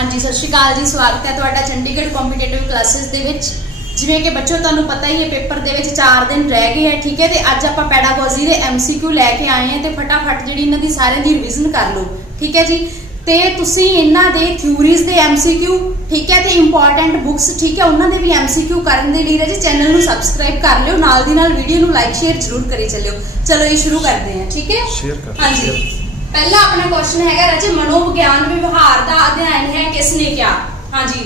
हाँ जी, सत श्री अकाल जी। स्वागत है तुहाडा चंडीगढ़ कॉम्पीटेटिव क्लासेस दे विच। जिवें कि बच्चों तुहानूं पता ही है पेपर दे विच 4 दिन रह गए हैं, ठीक है। तो अज आपां पैडागोजी दे MCQ लैके आए हैं, तो फटाफट जिहड़ी इन्हां दी सारिआं दी रिविजन कर लो, ठीक है जी। तो तुसीं इन्हां दे थ्योरीज दे MCQ, ठीक है, तो इंपॉर्टेंट बुक्स, ठीक है, उन्हां दे भी MCQ करन दे लई जी चैनल नूं सबसक्राइब कर लिओ, नाल दी नाल वीडियो नूं लाइक शेयर जरूर करी चलिओ। चलो ये शुरू करते हैं, ठीक है। शेयर कर हाँ जी, पहला अपना क्वेश्चन है राजे, मनोविज्ञान व्यवहार का अध्ययन है किसने किया। हाँ जी,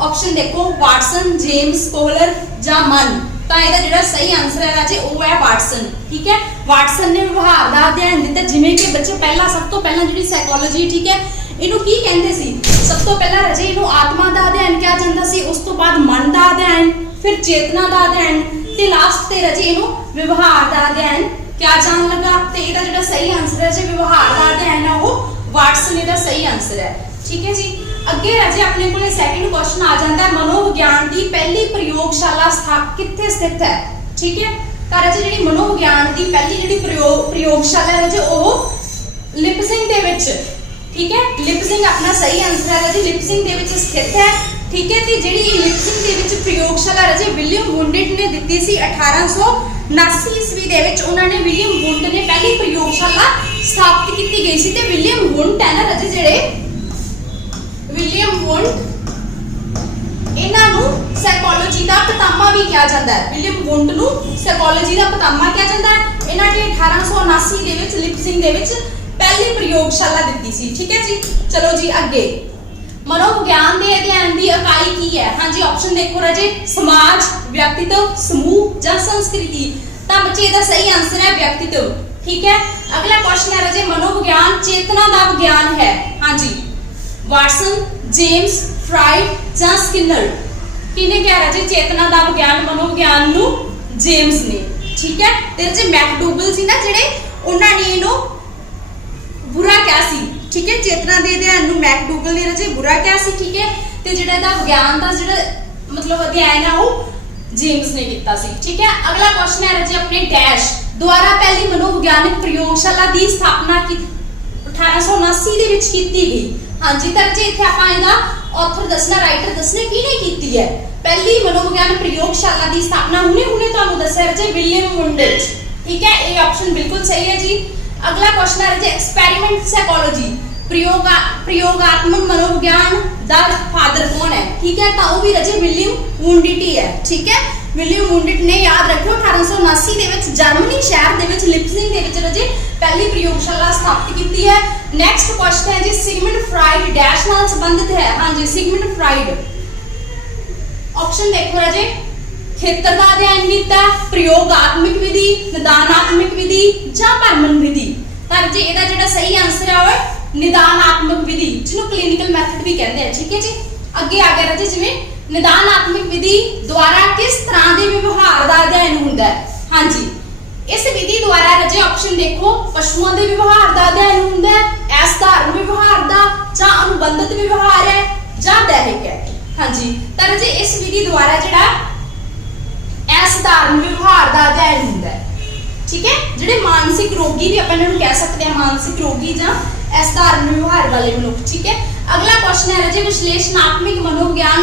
ऑप्शन देखो, वाटसन, जेम्स, कोहलर या मन। तो ਇਹਦਾ ਜਿਹੜਾ सही आंसर है राजे वो है वाटसन, ठीक है। वाटसन ने व्यवहार का अध्ययन दिता, जिवें कि बच्चे पहला सब तो पहला जी साइकोलॉजी, ठीक है, इनू की कहते सी, सब तो पहला राजे इनू आत्मा का अध्ययन किया जाता सी, उस तो बाद मन का अध्ययन, फिर चेतना का अध्ययन, ते लास्ट ते राजे इनू व्यवहार का अध्ययन क्या जान लगा। तो ਇਹਦਾ ਜਿਹੜਾ सही आंसर है जी व्यवहार का अध्ययन है वो वाटसन, ਇਹਦਾ सही आंसर है, ठीक है जी। अगे राजे अपने को सैकंड क्वेश्चन आ जाता है, मनोविज्ञान की पहली प्रयोगशाला कित्थे स्थित है, ठीक है। तो राजे जी मनोविज्ञान की पहली जी प्रयोगशाला राजे वो लिपसिंग दे विच, ठीक है, लिपसिंग अपना सही आंसर है राजे, लिपसिंग दे विच स्थित है, ठीक है। तो जी लिपसिंग दे विच प्रयोगशाला राजे विलियम वुंडिट ने दी सी 1879 ईस्वी दे विच, उन्होंने विलियम वुंड ने पहली प्रयोगशाला स्थापित की गई सी। ते विलियम वुंड है ना राजे, जेड़े विलियम वुंड इन्हां नूं साइकोलॉजी का पितामह भी कहा जाता है, विलियम वुंड नूं साइकोलॉजी का पितामह कहा जाता है। इन्हां ने 1879 दे विच लिपसिंग दे विच पहली प्रयोगशाला दी सी, ठीक है जी। चलो जी अगे, मनोविज्ञान के अध्ययन की इकाई की है। हाँ जी, ऑप्शन देखो राजे, समाज, व्यक्तित्व, समूह या संस्कृति। तो बच्चे इसका सही आंसर है व्यक्तित्व, ठीक है। अगला क्वेश्चन है राजे, मनोविज्ञान चेतना का विज्ञान है। हाँ जी, वाटसन, जेम्स, फ्राइड या स्किनर। किने क्या राजे चेतना का विज्ञान मनोविज्ञान नूं? जेम्स ने, ठीक है। ते राजे मैकडूगल सी ना जेड़े, उन्होंने इहनूं बुरा क्या सी, ठीक है, चेतना दे अध्ययन नूं मैकडूगल ने राजे बुरा क्या सी, ठीक है। ते जिहड़ा दा विज्ञान दा जिहड़ा मतलब अध्ययन है वो जेम्स ने कीता सी, ठीक है। अगला क्वेश्चन है राजे अपने डैश द्वारा पहली मनोविज्ञानिक प्रयोगशाला की स्थापना की 1879 दे विच कीती गई। हाँ जी, तो राजे इत्थे आपां इहदा ऑथर दसना, राइटर दसने किने कीती है पहली मनोविज्ञान प्रयोगशाला की स्थापना। हुणे तुहानूं दस्सिया राजे विलियम वुंड, ठीक है, ये ऑप्शन बिल्कुल सही है जी। अगला क्वेश्चन है राजे एक्सपेरिमेंट साइकोलॉजी, प्रयोगात्मक मनोविज्ञान दा फादर कौन है, ठीक है। तो वो भी राजे विलियम वुंडिट ही है, ठीक है। विलियम वुंडिट ने याद रखो 1879 दे विच जर्मनी शहर दे विच लिपसिंग दे विच राजे पहली प्रयोगशाला स्थापित की है। नेक्स्ट क्वेश्चन है जी, सिगमंड फ्राइड डैश नाल संबंधित है। हाँ जी, सिगमंड फ्राइड, ऑप्शन देखो राजे, खेतर का अध्ययन किया, प्रयोगात्मक विधि, निदानात्मक विधि या भ्रमण विधि। तो राजे ਇਹਦਾ ਜਿਹੜਾ सही आंसर है वो निदानात्मक विधि, जिन्हों क्लिनिकल मैथड भी कहते हैं, ठीक है जी। अगे आ गया राजे, जिवें निदानात्मक विधि द्वारा किस तरह के व्यवहार का अध्ययन होता है। हाँ जी, इस विधि द्वारा राजे ऑप्शन देखो, पशुओं के व्यवहार का अध्ययन होता है, असाधारण व्यवहार का या अनुबंधित व्यवहार है या दैहिक है। हाँ जी, तो राजे इस विधि द्वारा जिहड़ा असाधारण व्यवहार का अध्ययन होता है, ठीक है। जिहड़े मानसिक रोगी भी अपन इन्हूं कह सकते हैं, मानसिक रोगी या असाधारण व्यवहार वाले मनुख, ठीक है। अगला क्वेश्चन है राजे, विश्लेषणात्मक मनोविज्ञान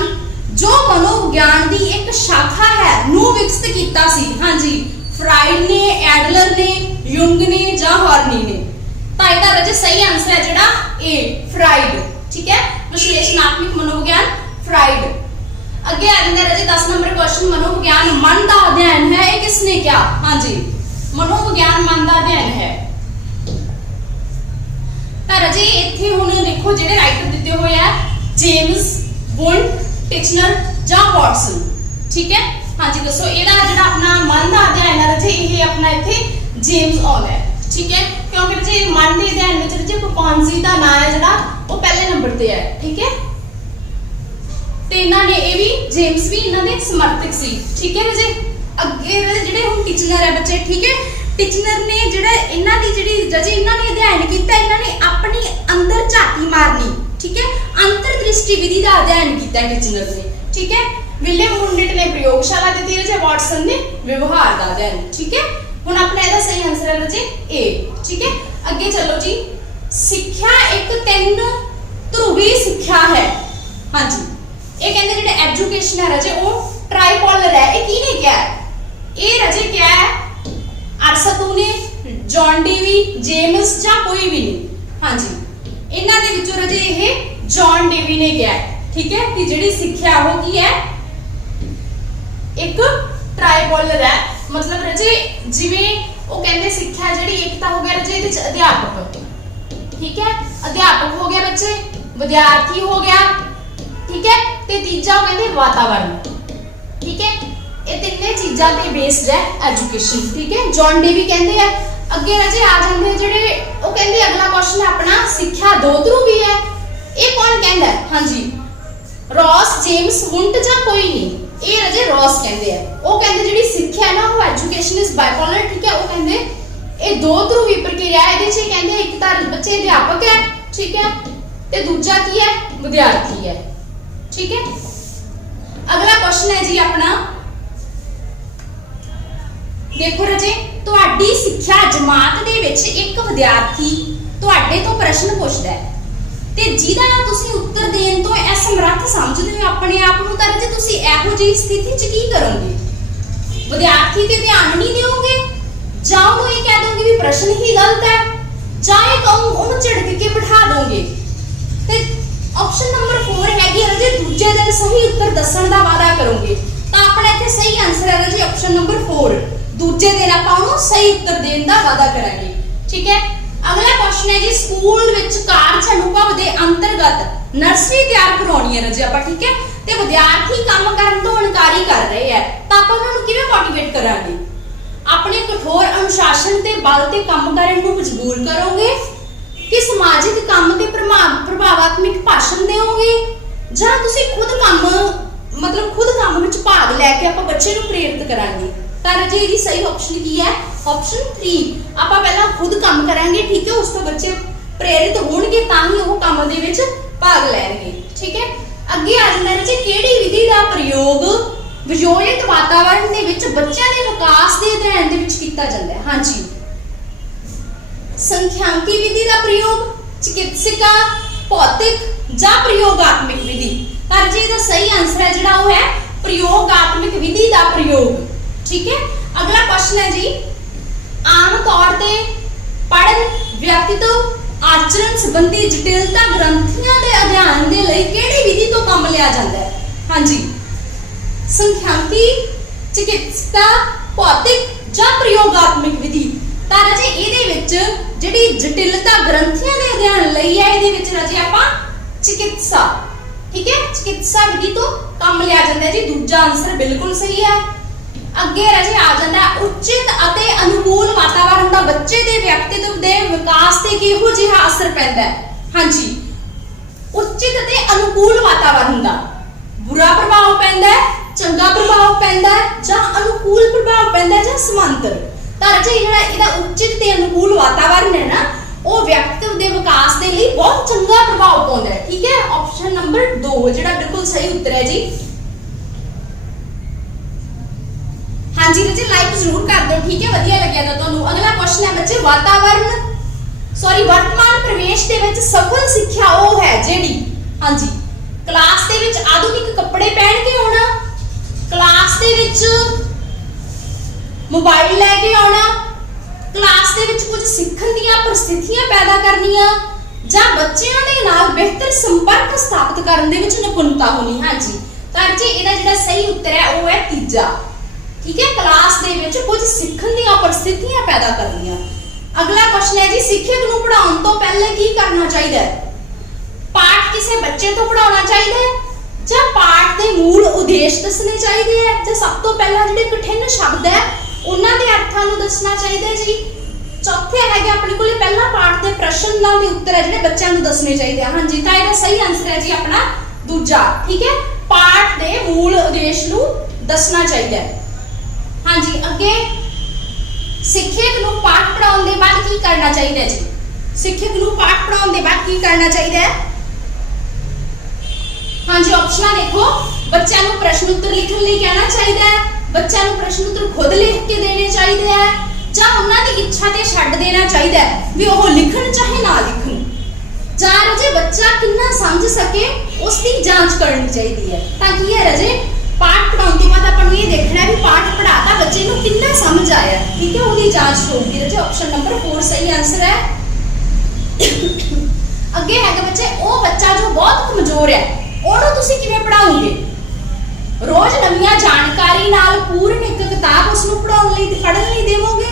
जो मनोविज्ञान की एक शाखा है नूं विकसित कीता सी। हाँ जी, फ्राइड ने, एडलर ने, युंग ने या हॉर्नी ने। तो इसका राजे सही आंसर है जिहड़ा ए, फ्राइड, ठीक है। विश्लेषणात्मक मनोविज्ञान फ्राइड। अगे आ जाता है राजे 10 नंबर क्वेश्चन, मनोविज्ञान मन का अध्ययन है, ये किसने किया। हाँ जी, मनोविज्ञान मन का अध्ययन है। तो राजे इत्थे हुण देखो जिहड़े राइटर दिते हुए है, जेम्स, वुंड, टिचनर या वाटसन, ठीक है। हाँ जी, दसो ਇਹਦਾ ਜਿਹੜਾ अपना मन का अध्ययन है राजे ये अपना इत्थे जेम्स आउंदा है, ठीक है, क्योंकि राजे मन के अध्ययन विच राजे पपांजी का नाम है जिहड़ा वो पहले नंबर ते है, ठीक है। ते इन्हां ने ये भी जेम्स भी इन्हां दे समर्थक सी, ठीक है राजे। अगे जिहड़े हुण टिचनर है बच्चे, ठीक है, टिचनर ने जिहड़ा इन्हां दी जिहड़ी राजे इन्हां ने अध्ययन कीता, इन्हां ने अपनी अंदर झाती मारनी, ठीक है, अंतर्दृष्टि विधि का अध्ययन किया टिचनर ने, ठीक है। विलियम वुंडिट ने प्रयोगशाला दी राजे, वाटसन ने व्यवहार का अध्ययन, ठीक है। हुण अपना इसदा सही आंसर है राजे ए, ठीक है। अगे चलो जी, सिक्ख्या एक 3 ध्रुवी सिक्ख्या है, एजुकेशन है राजे वो ट्राइपोलर है। ये किने क्या है? ये राजे क्या है? अरस्तू ने, जॉन डेवी, जेम्स या कोई भी नहीं। हाँ जी, इन्हां दे विचों राजे ये जॉन डेवी ने क्या है, ठीक है, कि जिहड़ी सिक्ख्या वो की है एक ट्राइपोलर है। मतलब राजे जिवें वो कहंदे सिक्ख्या जिहड़ी एकता हो गया राजे इहदे च अध्यापक, ठीक है, अध्यापक हो गया बच्चे, विद्यार्थी हो गया, ठीक है, ते तीजा वो कहंदे वातावरण, ठीक है। ये तिन्ने चीज़ां ते बेस्ड है एजुकेशन, ठीक है। जॉन डेवी कहंदे है। अगे राजे आ जांदे जिहड़े वो कहंदे अगला क्वेश्चन है अपना सिक्ख्या दो ध्रुवी है। ये कौन कहंदा है? हाँ जी, रॉस, जेम्स, वुंट या कोई नहीं। ये राजे रॉस कहंदे है। वो कहंदे जिहड़ी सिक्ख्या है ना वो एजुकेशन इज बाइपोलर, ठीक है। वो कहंदे ये दो ध्रुवी प्रक्रिया है। इहदे च कहंदे एक तार बच्चे अध्यापक है, ठीक है, ते दूजा की है विद्यार्थी है, ठीक है। अगला क्वेश्चन है जी अपना, देखो राजे तुहाडी सिक्ख्या जमात दे विच एक विद्यार्थी तुहाडे तो प्रश्न पुछदा है ते जिहदा तुसीं उत्तर देण तो असमर्थ समझदे हो अपने आप नूं, तां राजे तुसीं इहो जी स्थिति च की करोगे? विद्यार्थी ते ध्यान नहीं दिओगे, जां ओनूं ये कह दोगे भी प्रश्न ही गलत है, जां ये ओनूं झिड़क के बिठा दोगे। ते ऑप्शन नंबर 4 है कि राजे दूजे दिन सही उत्तर दस्सण दा वादा करोगे। तां अपना इत्थे सही आंसर है राजे ऑप्शन नंबर 4, दूजे दिन आपां ओनूं सही उत्तर देण दा वादा करांगे, ठीक है। अगला क्वेश्चन है जी स्कूल विच कार्य अनुभव दे अंतर्गत नर्सरी तैयार करवाउणी है राजे आपां, ठीक है, ते विद्यार्थी काम करन तो इनकारी कर रहे हैं, तां आपां उन्हां नूं किवें मोटिवेट करांगे? अपने कठोर अनुशासन ते बल ते काम करन नूं मजबूर करोगे कि समाजिक काम ते प्रभावात्मक भाषण देओगे, जां तुसीं खुद काम मतलब खुद काम विच भाग लैके आपां बच्चे नूं प्रेरित करांगे? तां राजे इहदी सही ऑप्शन की है? ऑप्शन 3। आपां पहला खुद काम करांगे, ठीक है, उस तो बच्चे प्रेरित होणगे तां ही वो काम दे विच भाग लैणगे, ठीक है। अगे आ जांदा राजे किहड़ी विधि दा प्रयोग विजोलित वातावरण दे विच बच्चों के विकास के अध्ययन दे विच कीता जांदा है? हाँ जी, संख्यांकी विधि का प्रयोग, चिकित्सिका, भौतिक या प्रयोगात्मक विधि? तां राजे इहदा सही आंसर है जिहड़ा वो है प्रयोगात्मक विधि का प्रयोग, ठीक है। अगला क्वेश्चन है जी आम तौर ते पढ़न, व्यक्तित्व, आचरण संबंधी जटिलता ग्रंथियां दे अध्ययन दे लई किहड़ी विधि तो काम लिया जाता है? हाँ जी, संख्यांकी, चिकित्सा, भौतिक या प्रयोगात्मक विधि? तां राजे इहदे विच जिहड़ी जटिलता ग्रंथियां दे अध्ययन लई है इहदे विच राजे आपां चिकित्सा, ठीक है, चिकित्सा विधि तो काम लिया जाता है जी। दूजा आंसर बिल्कुल सही है। अगे राजे आ जाता है उचित अते अनुकूल वातावरण का बच्चे के व्यक्तित्व के विकास से किहो जिहा असर पैंदा है? हाँ जी, उचित अते अनुकूल वातावरण का बुरा प्रभाव पैंदा है, चंगा प्रभाव पैंदा है, जां अनुकूल प्रभाव पैंदा है, जां समांतर? तां राजे इहदा उचित ते अनुकूल वातावरण है ना वो व्यक्तित्व के विकास के लिए बहुत चंगा प्रभाव पाउंदा है, ठीक है। ऑप्शन नंबर 2 जिहड़ा बिल्कुल सही उत्तर है जी। हाँ जी राजे लाइक जरूर कर दो, ठीक है, वधिया लग्या तो तुहानूं। अगला क्वेश्चन है बच्चे वर्तमान प्रवेश दे विच सफल सिक्ख्या वो है जिहड़ी, हाँ जी, क्लास दे विच आधुनिक कपड़े पहन के आउणा, क्लास दे विच मोबाइल लैके आउणा, क्लास दे विच कुछ सीखण दीयां परिस्थितियां पैदा करनियां, जां बच्चिआं दे नाल बेहतर संपर्क स्थापित करन दे विच निपुणता होनी? हाँ जी, तां जी इहदा जिहड़ा सही उत्तर है वो है तीजा, ठीक है, क्लास दे विच कुछ सीखण दीयां परिस्थितियां पैदा करनियां। अगला क्वेश्चन है जी शिक्षक नूं पढ़ाउण तो पहले की करना चाहिए? पाठ किसी बच्चे तो पढ़ाउणा चाहिए जां पाठ दे मूल उद्देश दसने चाहिए है, जां सब तो पहला जिहड़े कठिन शब्द है उन्हां दे अर्थां नूं दसना चाहिए जी? चौथे है अपने को पहला पाठ के प्रश्नों के उत्तर है जिहड़े बच्चों नूं दसने चाहिए? हाँ जी, तां इहदा सही आंसर है जी अपना दूजा, ठीक है, पाठ के मूल उद्देश नूं दसना चाहिए। हाँ जी, अगे शिक्षक नूं पाठ पढ़ाउण दे बाद की करना चाहिए जी? शिक्षक नूं पाठ पढ़ाउण दे बाद की करना चाहिए? हाँ जी, ऑप्शन देखो, बच्चों नूं प्रश्न उत्तर लिखण लई कहना चाहिए, बच्चों नूं प्रश्न उत्तर खुद लिख के देने चाहिए है, जां उन्हां दी इच्छा ते छड्ड देना चाहिए भी ओह लिखण चाहे ना लिखण, जां जे बच्चा कितना समझ सके उसकी जांच करनी चाहिए है। ताकि ये रजे पाठ पढ़ाने के बाद अपन ये देखना है भी पाठ पढ़ाता बच्चे को कितना समझ आया, ठीक है, उसकी जांच होगी रजे। ऑप्शन नंबर 4 सही आंसर है। अगे है बच्चे वो बच्चा जो बहुत कमजोर है ਉਹਨੂੰ ਤੁਸੀਂ ਕਿਵੇਂ ਪੜਾਓਗੇ? रोज नवीं जानकारी नाल पूर्ण एक किताब उसਨੂੰ पढ़ाਉਣ ਲਈ ਪੜ੍ਹਨ ਲਈ ਦੇਵੋਗੇ